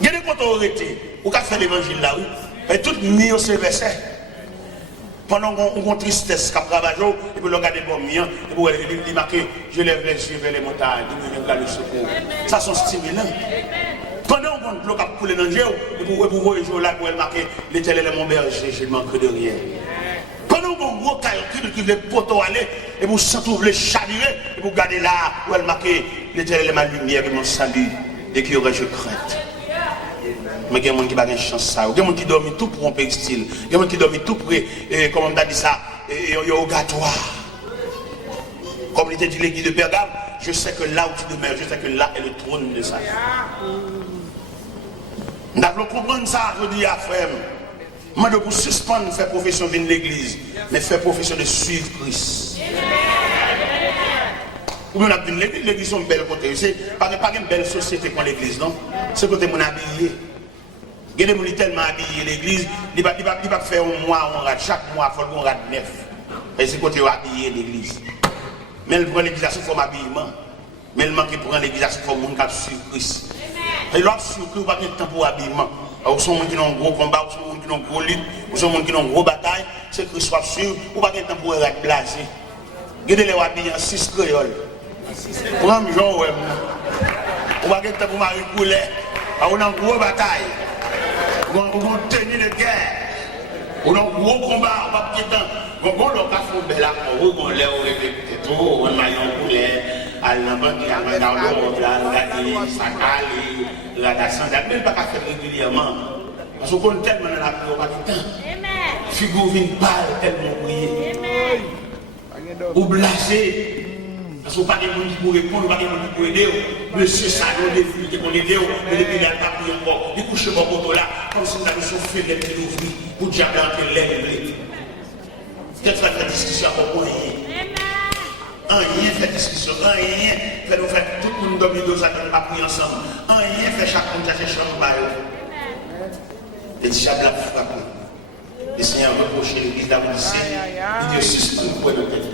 Il y a des côtés arrêtés, on a fait l'évangile là, oui, et tout mis au verset. Pendant qu'on tristesse, qu'on travaille, et puis on regarde bon mien, et puis il marque, je lève les yeux vers les montagnes, je regarde le secours. Ça, c'est stimulant. Pendant qu'on bloque à couler dans le Dieu, et puis vous voyez là, pour marquer, l'Éternel est mon berger, je ne manque de rien. Pendant qu'on gros calcul qui veut poteau aller, et vous sentez les chavirer, et vous regardez là, où elle marque, l'Éternel est ma lumière et mon salut, et qui aurais-je crainte. Mais il y a des gens qui n'ont pas de chance. Il y a des gens qui dorment tout pour un textile. Il y a des gens qui dorment tout pour, comme on a dit ça, au gâtoir. Comme il était dit l'église de Pergame, je sais que là où tu demeures, je sais que là est le trône de ça. Nous devons comprendre ça, je dis à frère. Moi, je pour suspendre faire profession de l'église, mais faire profession de suivre Christ. Ou bien on a dit l'église est une belle côté. C'est pas une belle société comme l'église, non? C'est côté mon habillé. Il y a des gens tellement habillés l'église, il ne va pas faire un mois, on rate chaque mois, il faut qu'on rate 9. Et c'est côté habillé l'église. Mais elle prend l'église sous forme habillement. Mais elle manque pour l'église sous forme de sur Christ. Et l'autre sur Christ, il n'y a pas de temps pour habillement. Ou sont gens qui ont un gros combat, ou sont gens qui ont une gros lutte, ou sont gens qui ont une grosse bataille, c'est Christ soit sûr, ou pas de temps pour être blasé. Il y a des gens qui habillés en 6 créoles. Prends Jean, ouais. On va gagner pour Marie Coulet. On a une grosse bataille. On va tenir de guerre. On a un gros combat. On va quitter. On va faire belle accord. On va l'air au répéter tout. On va aller en couler. À l'embauche, à l'embauche, la descente. Même pas faire régulièrement. Parce qu'on est tellement dans la prière, on va du temps. Figure vient parler tellement prier. Ou blasé. Parce qu'on n'a pas de monde qui peut répondre, pas de monde qui peut aider. Monsieur Salon, des filles qui peut aider, mais depuis qu'il n'a pas prié encore, il couche mon poteau là, comme si vous avez soufflé les petits ouvriers pour diable entre l'air et blé. Qu'est-ce que ça fait discussion pour rien? Rien fait discussion, rien fait nous faire tout le monde dormir deux ans, pas prier ensemble. Rien fait chaque monde chercher chambre par eux. Le diable a frappé. Le Seigneur a reproché l'église d'Aboudissé. Il dit suspend pour notre tête.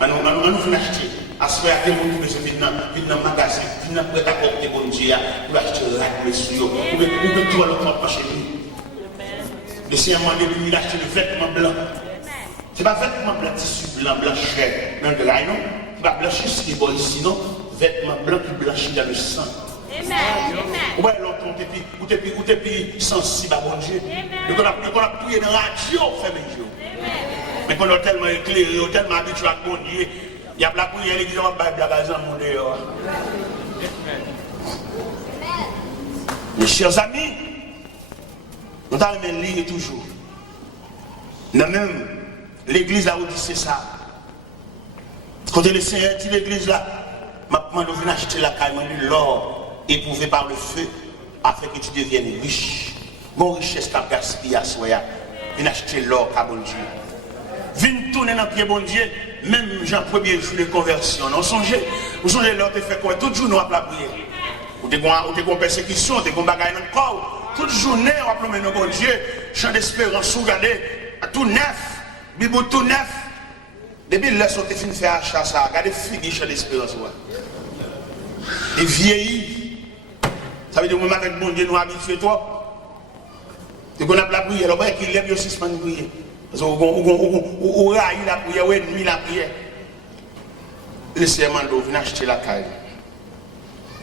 Nous venons acheter. À ce moment-là, nous venons dans le magasin, nous venons prêter à porter bon Dieu pour acheter la blessure. Nous venons tout à l'autre chez nous. Le Seigneur m'a demandé de lui acheter le vêtement blanc. Ce n'est pas vêtement blanc, tissu blanc, blancheur dans le drain, non. Ce n'est pas blanchir ce qui est bon ici, non. Vêtement blanc qui blanchit dans le sang. Ouais, l'autre, ou t'es plus sensible à bon Dieu. Donc on a prié dans la radio, fait mes yeux. Mais qu'on a tellement éclairé, tellement habitué à bon Dieu, il y a la prière, l'église, on va faire la mon dehors. Mes chers amis, nous allons lire toujours. Nous même, l'église a dit ça. Quand le Seigneur dit l'église là, maintenant nous venons acheter la caille, l'or éprouvé par le feu, afin que tu deviennes riche. Bon richesse qu'a gaspillé à soi, viens acheter l'or qu'a bon Dieu. Viens tourner dans le pied bon Dieu, même Jean premier jour de conversion. Vous songez l'or te fait quoi? Toute journée on va prier. Ou te gon persécution, te gon bagaille dans le corps. Toute journée on va plomber bon Dieu, chant d'espérance, regardez, tout neuf, Bible tout neuf. Depuis là, on te fin faire achat ça, regardez fini chant d'espérance. Les vieillis, ça veut dire que avec bon Dieu nous habitués trop. Tu connais la prière, alors qu'il lève aussi suspend de prier. Parce qu'on raille la prière, ou ennemi la prière. Le Seigneur vient acheter la caille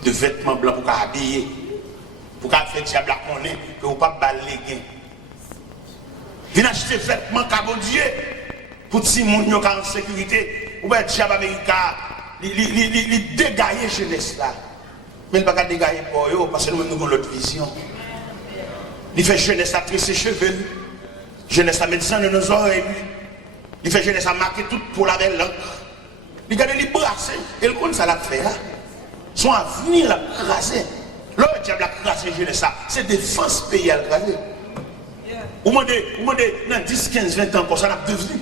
de vêtements blancs pour habiller, pour faire diable la connaître, que vous ne pouvez pas balayer. Viens acheter des vêtements car bon Dieu, pour si moun yo en sécurité, ou bien diable américain, il dégaille jeunesse là. Mais il ne peut pas dégailler pour eux, parce que nous avons l'autre vision. Il fait jeunesse à tresser ses cheveux, jeunesse à mettre ça dans nos oreilles, il fait jeunesse à marquer tout pour la belle langue. Il garde les brasser, et le compte ça l'a fait. Son avenir l'a crasé. L'autre diable a crasé jeunesse, c'est défense pays à le craser. Vous demandez, dans 10, 15, 20 ans, pour ça l'a devenu.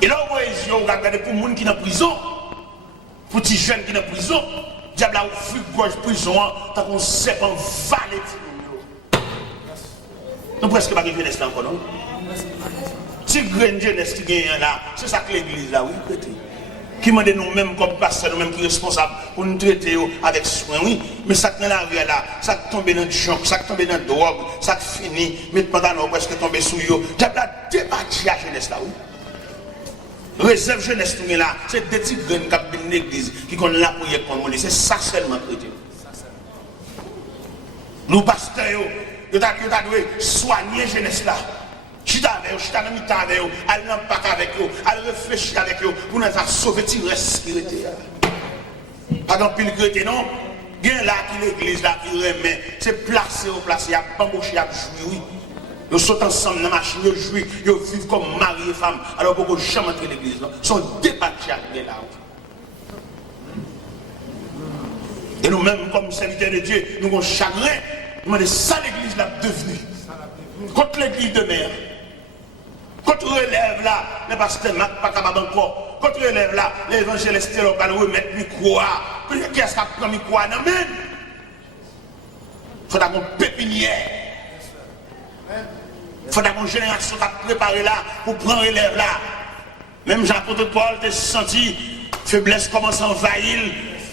Et là, vous regardez pour les gens qui sont en prison, pour les jeunes qui sont en prison, le diable a offert gorge prison, tant qu'on sait pas valer. Nous presque pas de jeunesse là encore, non? Si grande jeunesse qui gagne là, c'est ça que l'église là, oui, prêtez. Qui m'a dit nous-mêmes comme pasteurs, nous-mêmes qui responsables pour nous traiter avec soin, oui. Mais ça qui est dans la vie là, ça qui tombe dans le junk, ça qui tombe dans la drogue, ça qui finit, mais pendant nous presque tomber sous eux. Le diable a débattu la jeunesse là, oui. Réserve jeunesse tout là, c'est des petits graines qui ont une église qui ont la prière pour nous, c'est ça seulement chrétien. Nous pasteurs, nous devons soigner jeunesse là. Chita avec eux, chita dans mi-temps avec eux, aller dans le parc avec eux, aller réfléchir avec eux, pour nous sauver le reste chrétien. Pas dans pile chrétien, non? Il y a là qui l'église là qui remet, c'est placé au placé, il y a bambouché, il y a joué, oui. Ils sont ensemble dans la machine, ils jouent, ils vivent comme mari et femme, alors qu'on ne peut jamais entrer l'église. Ils sont débattus avec là. Et nous-mêmes, comme serviteurs de Dieu, nous avons chagrin, nous demandons ça l'église là devenue. Contre l'église de mer, contre relève là, les pasteurs ne sont pas capables encore. Contre relève là, l'évangéliste va nous remettre le micro. Qu'est-ce qu'on prend le micro? Non, mais il faut avoir une pépinière. Il faut avoir une génération qui a préparé là pour prendre relève là. Même Jean-Apôtre Paul t'a senti faiblesse commence à envahir.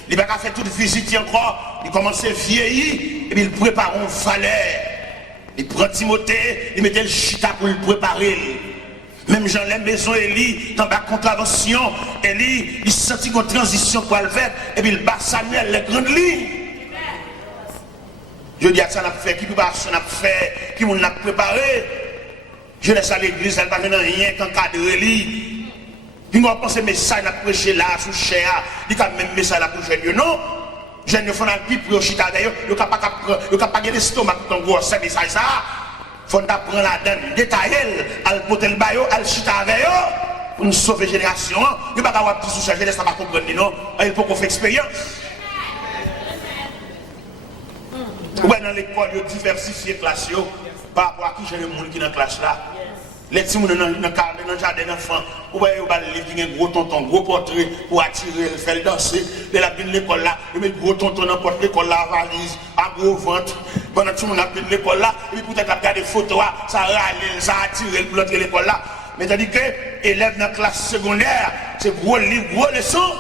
Il n'a pas fait toute visite encore. Il commence à vieillir et puis il prépare une valeur. Il prend Timothée, il mettait le chita pour le préparer. Même Jean les maisons Élie, dans la contravention, Élie, il sentit une transition pour le faire, et puis il bat Samuel, les grandes lignes. Je dis à ça, on a fait, qui peut pas, on a fait, qui nous a préparé. Je laisse à l'église, elle ne va rien qu'en cadre Élie. Puis nous pensons que ça, il a prêché là, sous cher, il a même message là pour jeune, non? Jeune, il faut un pipe pour chita d'ailleurs, il n'y a pas de l'estomac pour ton gros, c'est message ça. Il faut prendre la donne, détailler, al porter le baillot, al chita avec eux, pour nous sauver la génération. Il n'y a pas de petit sous-chargé, ça va comprendre, non? Il faut qu'on fasse expérience. Ouais, dans l'école, il y a diversifié la classe, par rapport à qui j'ai le monde qui est dans la classe là. Les petits gens dans le jardin d'enfants, vous voyez, vous allez livrer un gros tonton, gros portrait pour attirer, faire danser. De la ville de l'école là, vous mettez gros tonton dans porte l'école là, valise, à gros ventre. Pendant que tout le monde a de l'école là, et puis peut-être regarder des photos, ça râle, ça attire pour l'autre l'école là. Mais tandis que élèves dans la classe secondaire, c'est gros livre, gros leçon.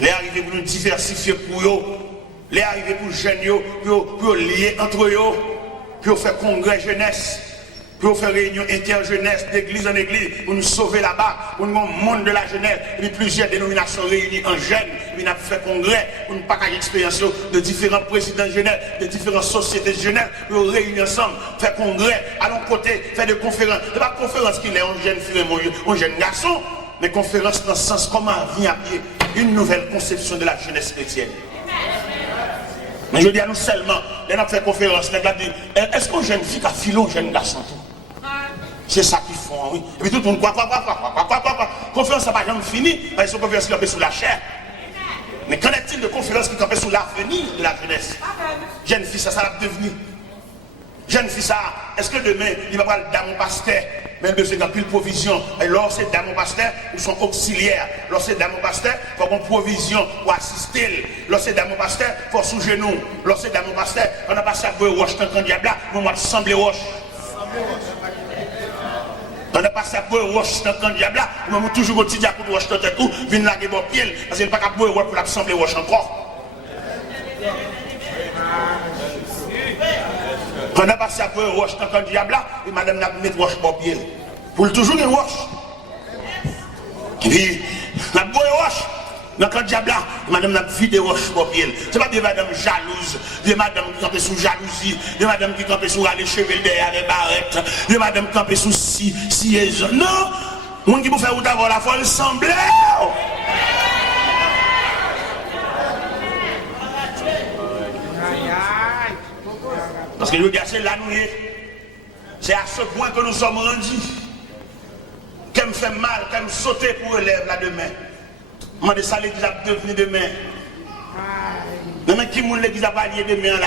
Les arrivés pour nous diversifier pour eux, les arrivés pour les jeunes, pour lier entre eux. Pour faire congrès jeunesse, pour faire réunion inter-jeunesse d'église en église, pour nous sauver là-bas, pour nous monde de la jeunesse, et puis plusieurs dénominations réunies en jeunes, et puis nous avons fait congrès, pour nous partager l'expérience de différents présidents de jeunesse, de différentes sociétés de jeunesse, pour nous réunir ensemble, faire congrès, à l'autre côté, faire des conférences. Ce n'est pas conférence qu'il est un jeune fille, un jeune garçon, mais conférence dans le sens comment vient à pied une nouvelle conception de la jeunesse chrétienne. Mais je dis à nous seulement, les gens fait conférence, les gens disent, est-ce qu'on jeune fille qui a filé un jeune garçon? C'est ça qu'ils font, oui. Et puis tout le monde, quoi. Conférence, ça va jamais fini, parce que c'est une conférence qui campait sous la chair. Mais qu'en est-il de conférence qui campait sous l'avenir de la jeunesse? Jeune fille, ça va devenir. Jeune fille, ça, est-ce que demain, il va parler d'un pasteur? Même de ce qu'il y a plus de provision. Et lorsque c'est d'un pasteur, ils sont auxiliaires. Lorsque c'est d'un pasteur, il faut qu'on provision pour assister. Lorsque c'est d'un pasteur, il faut sous genou. Lorsque c'est d'un pasteur, on a passé à boire roche tant qu'on diable là, on va sembler roche. On a passé à boire roche tant qu'on diable là, on va toujours au petit diable pour roche tant que tout, venir laguer bon pied, parce qu'il n'y a pas qu'à boire roche pour l'assembler roche encore. On a passé à boire roche tant qu'on diable là, et madame n'a mis roche bon pied. Pour toujours une roche. Et puis, la boire roche. Dans le diable là, madame n'a vidé roche pour pied. Ce n'est pas des madames jalouses, des madames qui campent sous jalousie, des madames qui campent sous les cheveux derrière les barrettes, des madames qui campent sous siège. Non! Moun qui vous fait ou d'avoir la folle semblée. Parce que le gars, c'est la nuit. C'est à ce point que nous sommes rendus. Qu'elle me fait mal, qu'elle me saute pour élève là demain. Moi, de ça, l'église a devenu demain. Demain, qui m'a l'église a validé demain là?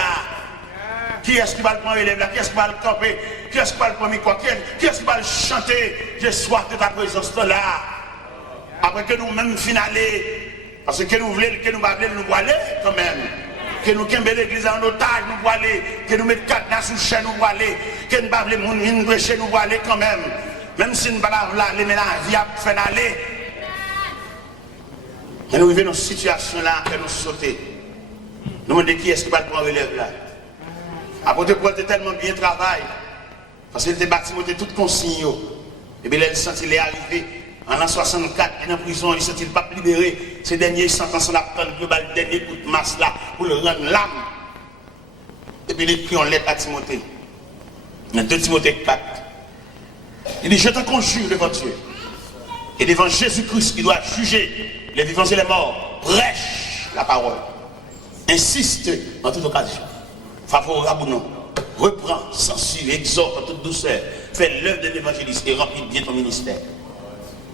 Qui est-ce qui va le prendre élève là? Qui est-ce qui va le camper? Qui est-ce qui va le prendre quoi? Qui est-ce qui va le chanter? J'ai soif de ta présence là. Après que nous-mêmes finaler, parce que nous voulons, que nous voulons aller quand même. Que nous quittons l'église en otage, nous voulons aller. Que nous mettons cadenas sous chaîne, nous voulons aller. Que nous ne voulons pas nous prêcher, nous voulons aller quand même. Même si nous ne voulons pas aller, mais la vie a fait aller. Et nous vivons dans cette situation-là, que nous sauter. Nous demandons qui est-ce qui va le prendre relève là. Après, Paul était tellement bien travaillé. Parce qu'il était bâti, il était tout consigne. Et bien, il sent qu'il est arrivé. En l'an 64, il est en prison, il ne s'est pas libéré. Ces derniers sentences, on a pris le dernier coup de masse là pour le rendre l'âme. Et puis il écrit en lettre à Timothée. Dans 2 Timothée 4. Il dit, je te conjure devant Dieu et devant Jésus-Christ qui doit juger les vivants et les morts. Prêche la parole. Insiste en toute occasion. Favorable ou non. Reprends, censure, exhorte en toute douceur. Fais l'œuvre de l'évangéliste et remplis bien ton ministère.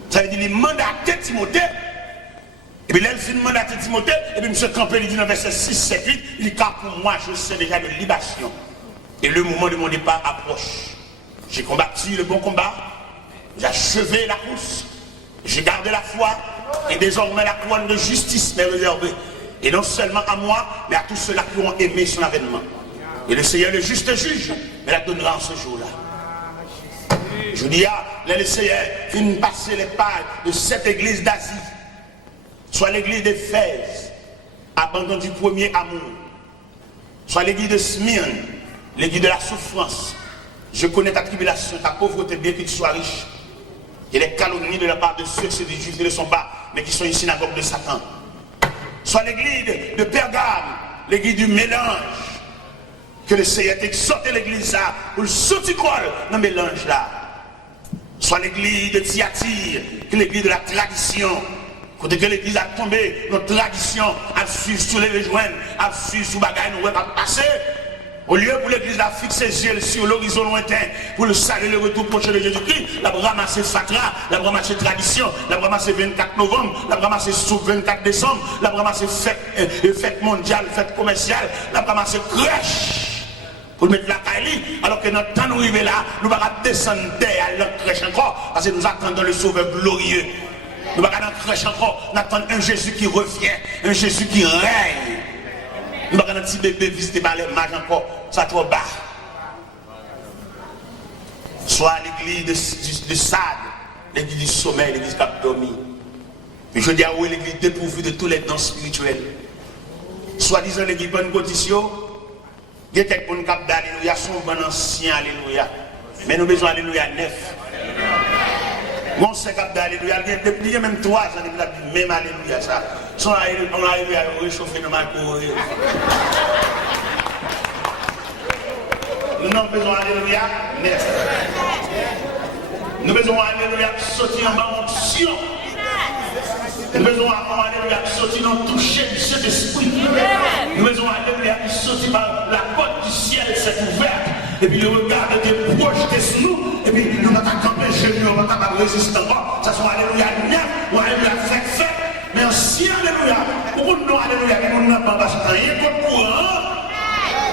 Ça veut dire qu'il mandatait Timothée. Et puis là, il finit mandater Timothée. Et puis M. Campbell, il dit dans verset 6, 7, 8, il dit, car pour moi, je sais déjà de libation. Et le moment de mon départ approche. J'ai combattu le bon combat. J'ai achevé la course. J'ai gardé la foi. Et désormais, la couronne de justice m'est réservée. Et non seulement à moi, mais à tous ceux-là qui ont aimé son avènement. Et le Seigneur, le juste juge, me la donnera en ce jour-là. Je dis, le Seigneur vient passer les pages de cette église d'Asie, soit l'église d'Éphèse, abandon du premier amour, soit l'église de Smyrne, l'église de la souffrance, Je connais ta tribulation, ta pauvreté, bien que tu sois riche. Et les calomnies de la part de ceux qui des Juifs ne le sont pas, mais qui sont une synagogue de Satan. Soit l'église de Pergame, l'église du mélange. Que le Seigneur t'exhorte l'église là, pour le sortir dans le mélange là. Soit l'église de Thyatire, que l'église de la tradition. Quand l'église a tombé, notre tradition a suivi sur les joints, a suivi sur les bagages, nous ne pas passer. Au lieu pour l'église à fixer ses yeux sur l'horizon lointain, pour le salut, le retour prochain de Jésus-Christ, la ramasser Fatra, la ramasser tradition, la ramasser 24 novembre, la ramasser sous 24 décembre, la ramasser fête mondiale, fête commerciale, la ramasser crèche. Pour mettre la caille, alors que notre temps nous arrive là, nous ne pouvons pas descendre derrière la crèche encore, parce que nous attendons le sauveur glorieux. Nous ne pouvons pas dans la crèche encore, nous attendons un Jésus qui revient, un Jésus qui règne. Nous ne pouvons pas un petit bébé visité par les mages encore, ça trop bas. Soit l'église de Sade, l'église du sommeil, l'église qui a dormi. Mais je dis à vous, l'église dépourvue de tous les dons spirituels. Soit disant l'église bonne condition. Il y a quelqu'un qui a d'alléluia, son bon ancien alléluia. Mais nous avons besoin d'alléluia neuf. Mon sait qu'il y a d'alléluia, il y a même 3 ans, il a même alléluia ça. Son alléluia réchauffé dans ma cour. Nous avons besoin d'alléluia neuf. Nous avons besoin d'alléluia sortir en bas onction. Nous avons besoin d'alléluia sortir dans toucher du Saint-Esprit. Nous avons besoin d'alléluia sortir par la porte du ciel s'est ouverte. Et puis le regard était projeté sur nous. Et puis nous n'avons pas campé chez nous, nous n'avons pas résisté encore. Ça soit alléluia neuf ou alléluia fait. Mais aussi alléluia. Pourquoi nous alléluia qui nous n'avons pas parce qu'il y a un courant.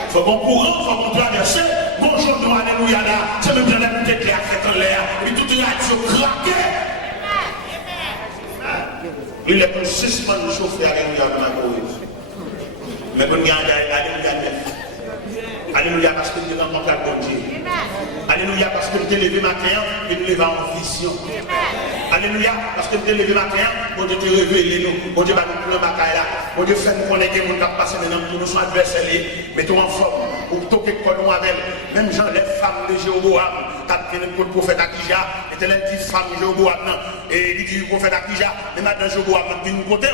Il faut qu'on courant, il faut qu'on traverse. Bonjour, nous alléluia là. C'est même bien la bouteille qui a fait en l'air. Et puis tout est radio craqué. Il est pour suspendre le chauffeur alléluia dans ma cour. Mais pour nous alléluia neuf. Alléluia parce que nous rencontrons le bon Dieu. Alléluia parce que nous t'es levé matin et nous levons en vision. Alléluia parce que nous t'es levé matin, bon Dieu te révélé nous. Bon Dieu va nous prendre bataille là. Bon Dieu fait nous connaître que nous avons passé maintenant pour nous sommes adversaires. Mettons en forme. Pour toquer quoi avec. Même Jean, les femmes de Jéroboam, quand le prophète Akija, était les petites femmes de Jéroboam. Et il dit le prophète Akija, mais maintenant Jéroboam, il nous côté.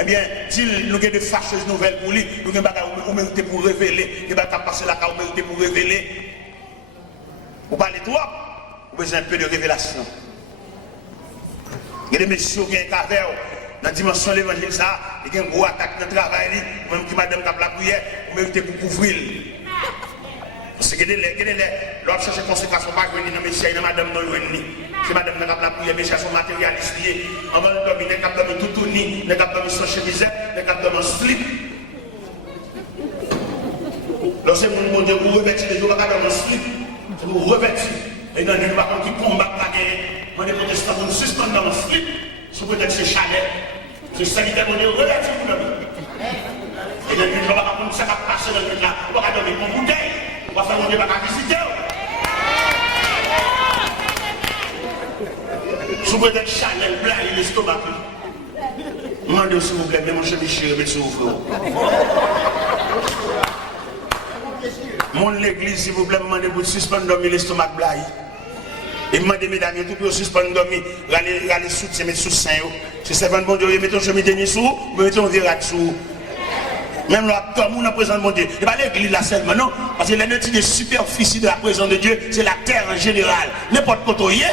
Eh bien, s'il nous a des fâcheuses nouvelles pour lui, nous avons des bagages mérité pour révéler, des bagages passer la carte mérité pour révéler. Vous parlez trop, vous avez un peu de révélation. Il y a des messieurs qui ont un caverne dans la dimension de l'évangile, ça, il y a une grosse attaque dans le travail, même qui madame qui a la prière, vous méritez pour couvrir. Parce que l'autre cherche conséquence, pas venir dans le messieurs, dans madame dans le c'est madame qui a la prière, messieurs sont matérialistes. On va le dominer, on va le tout tourner, on va le sans chemise, on va le slip. Lorsque mon Dieu vous revêtit les jours, on va le slip. Vous revêtir. Et dans les gens qui combattent la guerre, on est protestants pour nous suspendre dans le slip, sous peut-être c'est chalet. C'est sanitaire, on est revêtir pour nous. Et dans les gens qui vont passer dans le truc là, on va donner une bouteille, on va faire mon Dieu à visiter. Sous peut-être chalet, blanc, il est l'estomac. Demandez s'il vous plaît, mais mon cher Michel, mettez sur vous. Mon l'église, s'il vous plaît, demandez pour suspendre dormir l'estomac blaye. Et demandez mesdames, tout pour suspendre dormir, aller soutien, mettre sous sein. Si c'est pas bon Dieu, mettons chemin dernier sous, mettons virage sous. Même là, comme on a présent de mon Dieu. Et pas l'église là seulement, non. Parce que la notion de superficie de la présence de Dieu, c'est la terre en général. N'importe quoi il y a.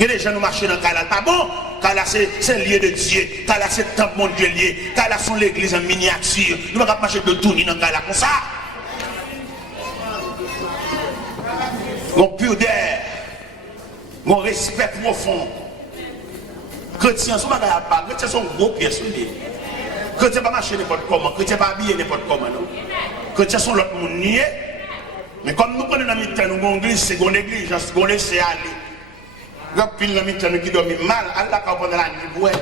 Il y a des gens qui marchent dans le cas là, pas bon. Car là, c'est lié de Dieu. Car là, c'est le temple mon Dieu lié. Car là, c'est l'église en miniature. Nous ne pouvons pas marcher de tourner dans le cas là comme ça. Mon pudeur, mon respect profond. Chrétiens sont pas chrétiens sont gros pièces. Chrétiens pas marcher n'importe comment, chrétiens pas habiller n'importe comment. Chrétiens sont l'autre monde nié. Mais comme nous prenons dans la mi-temps, nous avons une église, c'est une négligence, nous laissons aller. Nous avons pile dans la mi-temps qui dorment mal, Allah quand pendant la nuit pour elle.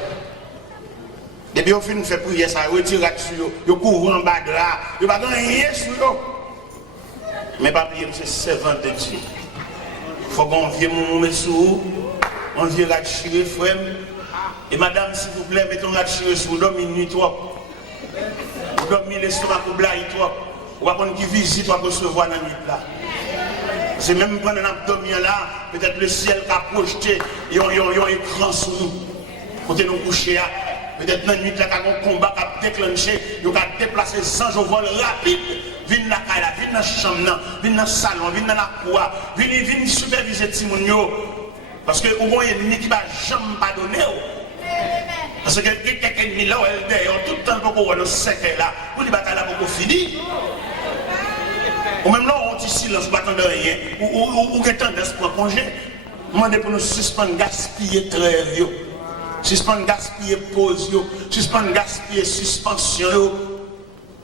Depuis au fin nous fait prier ça, retire là-dessus, nous courons en bas de là, nous ne pouvons pas rien sur eux. Mais pas oublier, c'est servant de Dieu. Il faut qu'on vienne mon sous, on vient rattirer frère. Et madame, s'il vous plaît, mettons rattirer sous, vous dormez une nuit trop. Vous dormez l'estomac pour blayer trop. Ou après qui visite, ou recevoir dans la nuit là. Parce que même pendant l'abdomen là, peut-être le ciel qui a projeté, il y a un écran sur nous. Quand nous couchons, peut-être dans la nuit, il y a un combat qui a déclenché, il y a déplacé sans au vol rapide. Viens dans la caille, viens dans la chambre, viens dans le salon, viens dans la cour, viens superviser Timounio. Parce que au moins, il y a une qui ne va jamais pardonner. Parce que quelqu'un qui est là, elle est tout le temps pour qu'on se sèche là, pour les batailles là, pour finir. Ou même là, on dit silence, on ne attend rien. Ou qu'il y a tendance pour congé. Demandez pour nous suspendre gaspiller très vieux. Suspendre gaspiller pause, suspendre gaspiller suspension.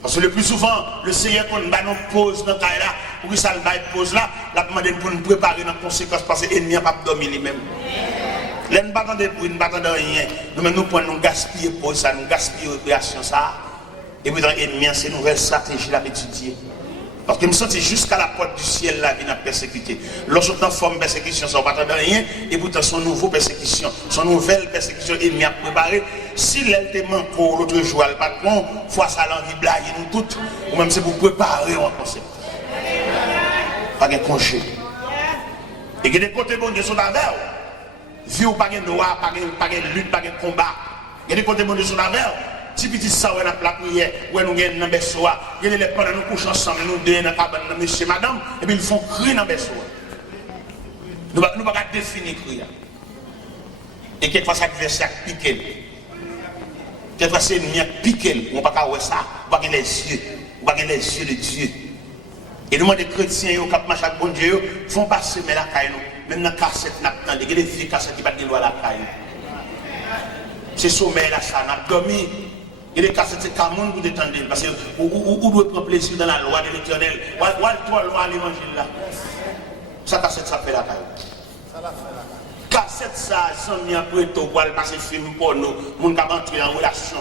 Parce que le plus souvent, le Seigneur, quand nous avons pause dans le cas là, pour que ça le pause là, la demande pour nous préparer dans la conséquence parce que l'ennemi n'a pas dormi lui-même. Là, nous ne battons de bruit, nous ne battons de rien. Nous-mêmes, nous prenons gaspiller pause, ça, nous gaspiller récréation, ça. Et puis, dans l'ennemi, c'est une nouvelle stratégie à étudier. Parce que je me sens jusqu'à la porte du ciel, la vie n'a persécuté. Lorsqu'on est en forme de persécution, ça ne va pas de rien. Et pourtant, son nouveau persécution, son nouvelle persécution, il m'y a préparé. Si l'elle manque l'autre jour, le patron, fois ça l'envie de blaguer nous toutes, ou même c'est pour préparer un concept. Pas de congé. Et que des côtés bon Dieu sont avec vous. Vie ou pas de noir, pas de lutte, pas de combat. Et des côtés bon Dieu sont avec vous. Si petit ça, on a la prière, où nous gagnons dans le berceau, il y a les pendant nous couchons ensemble, nous deux dans la cabane, monsieur, madame, et puis ils font crier dans le berceau. Nous ne pouvons pas définir crier. Et quelquefois, ça adversaire piqué. Quelquefois, c'est une piqué. On ne peut pas voir ça, on ne peut pas les yeux de Dieu. Et nous, les chrétiens, qui marchent avec bon Dieu, font passer mais la caille. Même dans la cassette, il y a des filles cassettes qui battent les lois à la caille. C'est sommeil là, ça, on a dormi. Et les cassettes, c'est quand même pour détendre. Parce que vous devez prendre plaisir dans la loi de l'Éternel. Ou la loi à l'évangile là. Ça, cassette, ça fait la caille. Cassette, ça, sans mis après tout, pour aller passer film pour nous. Moun qui entrer en relation,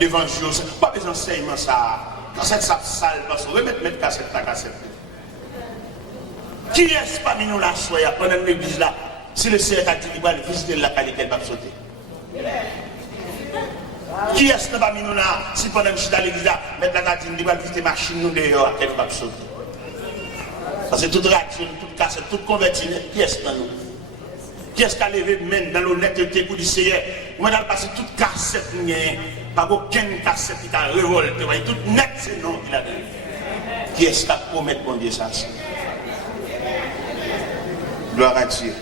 devant Dieu. Pas besoin d'enseignement, ça. Cassette, ça sale. Parce que remettre cassette, la cassette. Qui est-ce parmi nous là, soya, pendant l'église là? Si le Seigneur a dit qu'il va visiter la caille, qu'elle va sauter. Qui est-ce que parmi nous là, si pendant que je suis à l'église là, mettre la gardine, il va visiter machine nous dehors, qu'elle va sauter. Parce que toute radio, toute cassette, toute convertie, qui est-ce que nous? Qui est-ce qui a levé main dans l'honnêteté pour le Seigneur? Moi, dans le passé, toute cassette, pas aucune cassette qui a révolté, toute net, c'est non qu'il a donné. Qui est-ce qui a promis bon Dieu ça? Gloire à Dieu.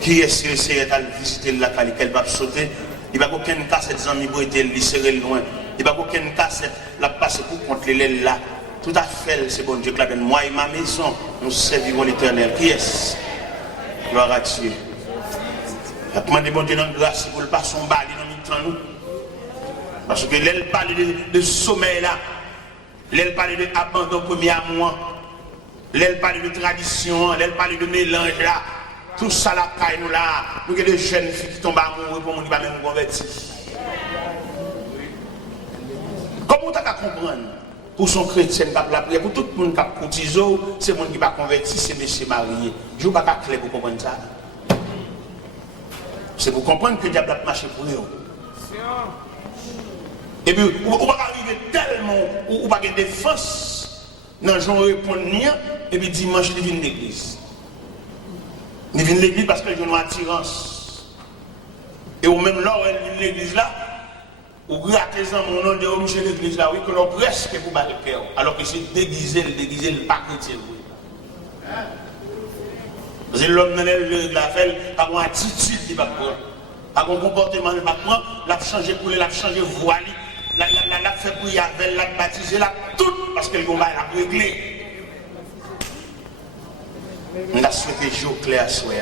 Qui est-ce que le Seigneur a visité la caille, qu'elle va sauter? Il n'y a aucune cassette, amis, pour être serré loin. Il n'y a aucune cassette, la passe pour contre l'aile là. Tout à fait, c'est bon Dieu qui l'a donné. Moi et ma maison, nous servirons l'Éternel. Qui est-ce? Gloire à Dieu. Je demande bon Dieu dans la grâce pour le pas son bali dans nous. Parce que l'aile parle de sommeil là. L'aile parle de abandon premier amour. L'aile parle de tradition. L'aile parle de mélange là. Tout ça la caille nous là, nous avons des jeunes filles qui tombent amoureux pour nous qui ne sont pas même convertis. Comment tu as comprendre? Pour son chrétien qui a la prière, pour tout le monde qui a cotisé, c'est le monde qui ne pas converti, c'est monsieur marié. Je ne vais pas clair pour comprendre ça. C'est pour comprendre que le diable a marché pour eux. Et puis, on va arriver tellement, on va avoir des défense dans le genre de répondre, et puis dimanche, il vient de l'église. Il vient de l'église parce qu'il y a une attirance. Et au même là, il vient de l'église là, ou grattez en mon nom de homme chez l'église là, oui, que l'on presque pour battre le cœur. Alors que c'est déguisé le pas chrétien. Parce que l'homme dans la fait, pas une attitude qui va prendre. Pas un comportement qui va prendre, l'a changé coulé, l'a changé voile, l'a fait prier avec, l'a baptisé, l'a tout, parce que le combat l'a réglé. On a souhaité jouer au clair à soi.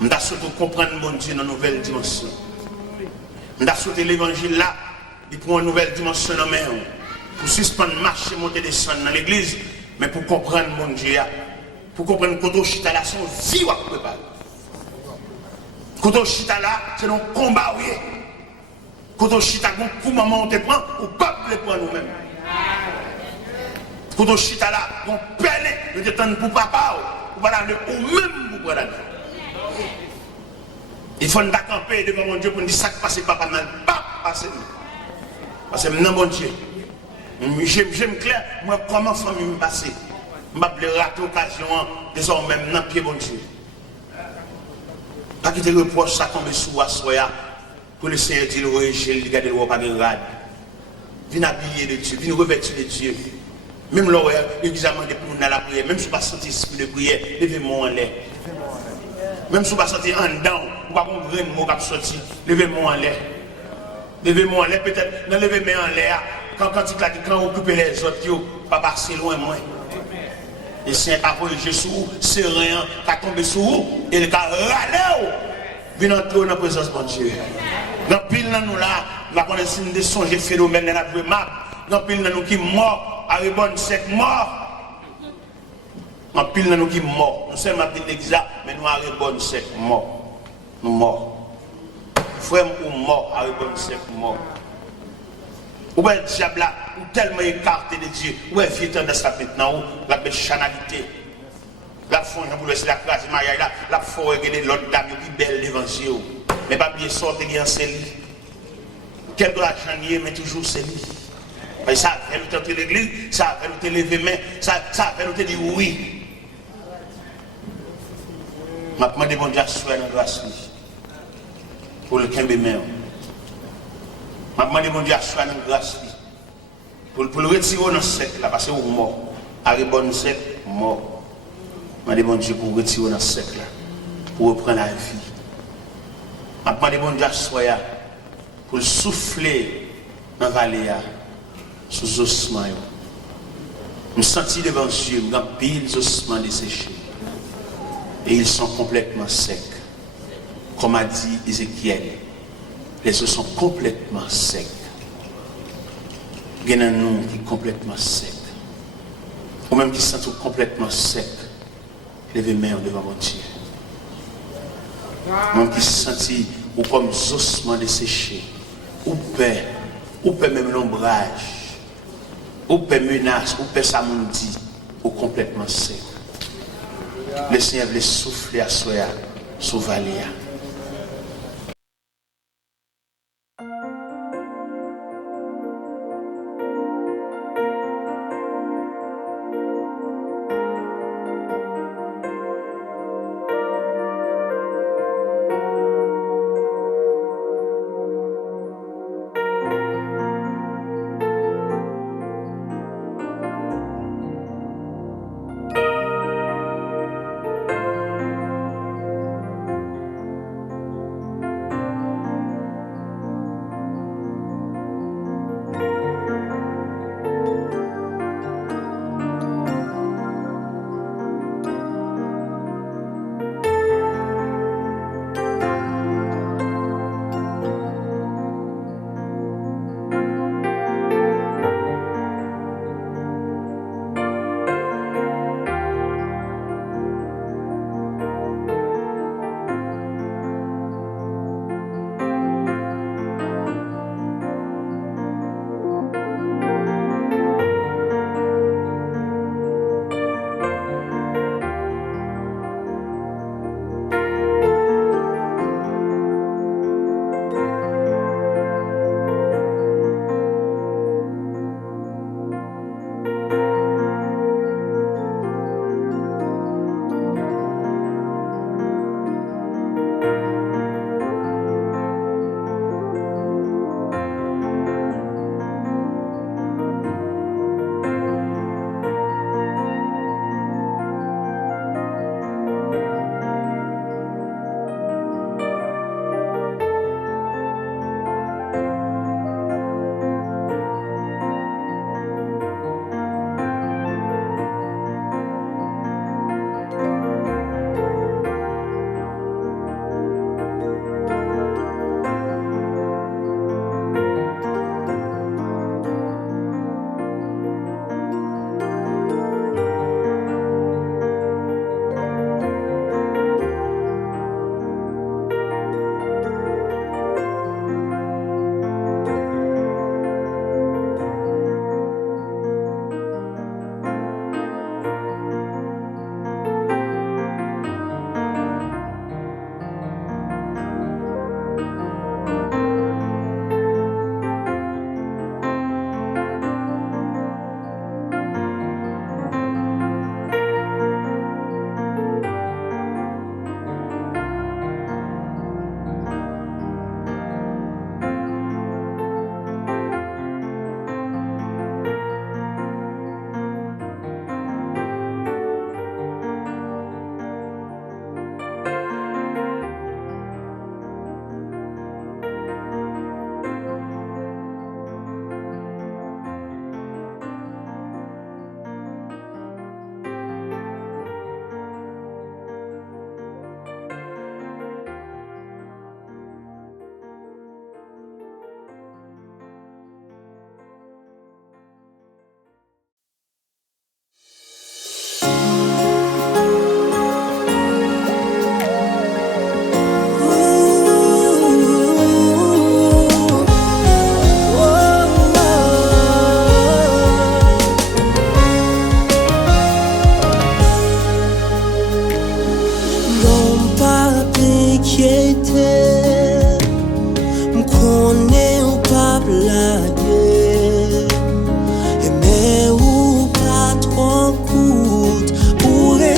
On a souhaité comprendre mon Dieu dans une nouvelle dimension. On a souhaité l'évangile là, il prend une nouvelle dimension dans main. Pour suspendre, marcher, monter, descendre dans l'église, mais pour comprendre mon Dieu, pour comprendre que le chita là, son vie à préparer. Quand le chita là, c'est un combat, oui. Quand le chita, pour maman, on te prend, ou pas le prendre nous-mêmes. Quand on chita là, on pèle, nous détendons pour papa, ou même pour prendre. Il faut nous camper devant mon Dieu pour nous dire ça qui passe papa, n'a pas passé. Parce que non, mon Dieu, j'aime clair, moi, comment famille me passer. Je vais rater l'occasion désormais dans le pied bon Dieu. Pas quitter le reproche, ça tombe sous la soya pour le Seigneur dire, oui, j'ai regardé le roi pas de rade. Viens habiller de Dieu, viens revêtir de Dieu. Même là, l'examen de pour nous dans la prière, même si vous ne pas sentir l'esprit de prière, levez-moi en l'air. Même si vous ne pas sentir en dedans, vous ne pas comprendre le mot qui a sorti, levez-moi en l'air. Levez-moi en l'air, peut-être, dans levez-moi en l'air, quand vous occupez les autres, pas passer loin moi. Et c'est un corrigé sur vous, c'est rien, qui a tombé sur vous, et il a râlé, venez entrer dans la présence de Dieu. Dans pile dans nous là, la connaissance des songes phénomènes dans la vraie map, dans pile dans nous qui mort, à rebonne sec mort. Dans pile dans nous qui mort, nous sommes appelés l'exact, mais nous à rebonne sec mort. Nous morts. Frère ou mort, à rebonne sec mort. Ou est le diable là, ou tellement écarté de Dieu, ou est vieux dans ça maintenant, ou la béchanalité. La fond, pour laisser la classe, la fond, regarder l'autre dame qui est belle devant Dieu. Mais pas bien sortir en celle-là. Quel doit changer, mais toujours celle-là. Ça fait nous tenter l'église, ça fait nous te lever main, ça fait nous te dire oui. Je demande bon Dieu à soi dans grâce pour le Kembe main. Je demande bon Dieu à soi dans grâce pour le retirer dans le sec là, parce que vous mort. À rebonne sec, mort. Je demande bon Dieu pour retirer dans le sec là, pour reprendre la vie. Je demande bon Dieu à soi pour souffler dans la vallée sous les ossements. Je me sens devant Dieu, je me pile les ossements desséchés. Et ils sont complètement secs. Comme a dit Ézéchiel, les os sont complètement secs. Il y a un nom qui est complètement sec. Ou même qui sont complètement secs. Levez-moi devant mon Dieu. Même qui se sentit ou comme ossements desséchés. Ou paix même l'ombrage. Ou paix menace, ou paix samundi. Ou complètement sec. Le Seigneur veut souffler à soi, sous vallée.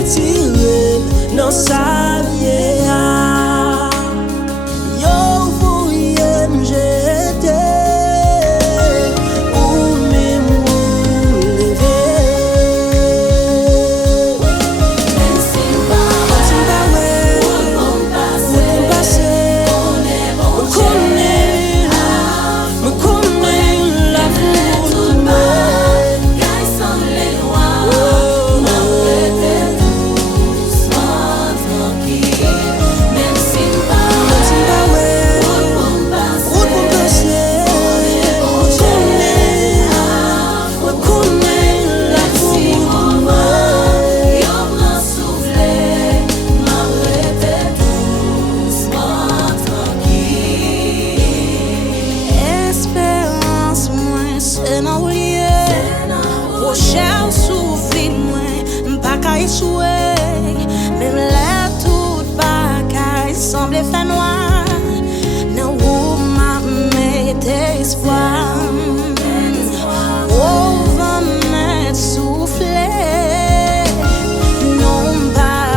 retiré dans sa vie. Yo voyez me jeter ou même lever. Même si on passer, on connaît la vie tout bas, car sans les lois, m'arrêter doucement tranquille. Même si on passer, on connaît la vie tout bas, yo prend souffler, m'arrêter doucement tranquille. Espérance moins c'est non oublié. Rochelle souffle moins m'pas qu'à échouer. Même là tout bagaille semble faire noir. Non où m'a mis espoir. Oh va me souffler. Non pas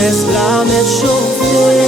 laisse la mettre chauffée.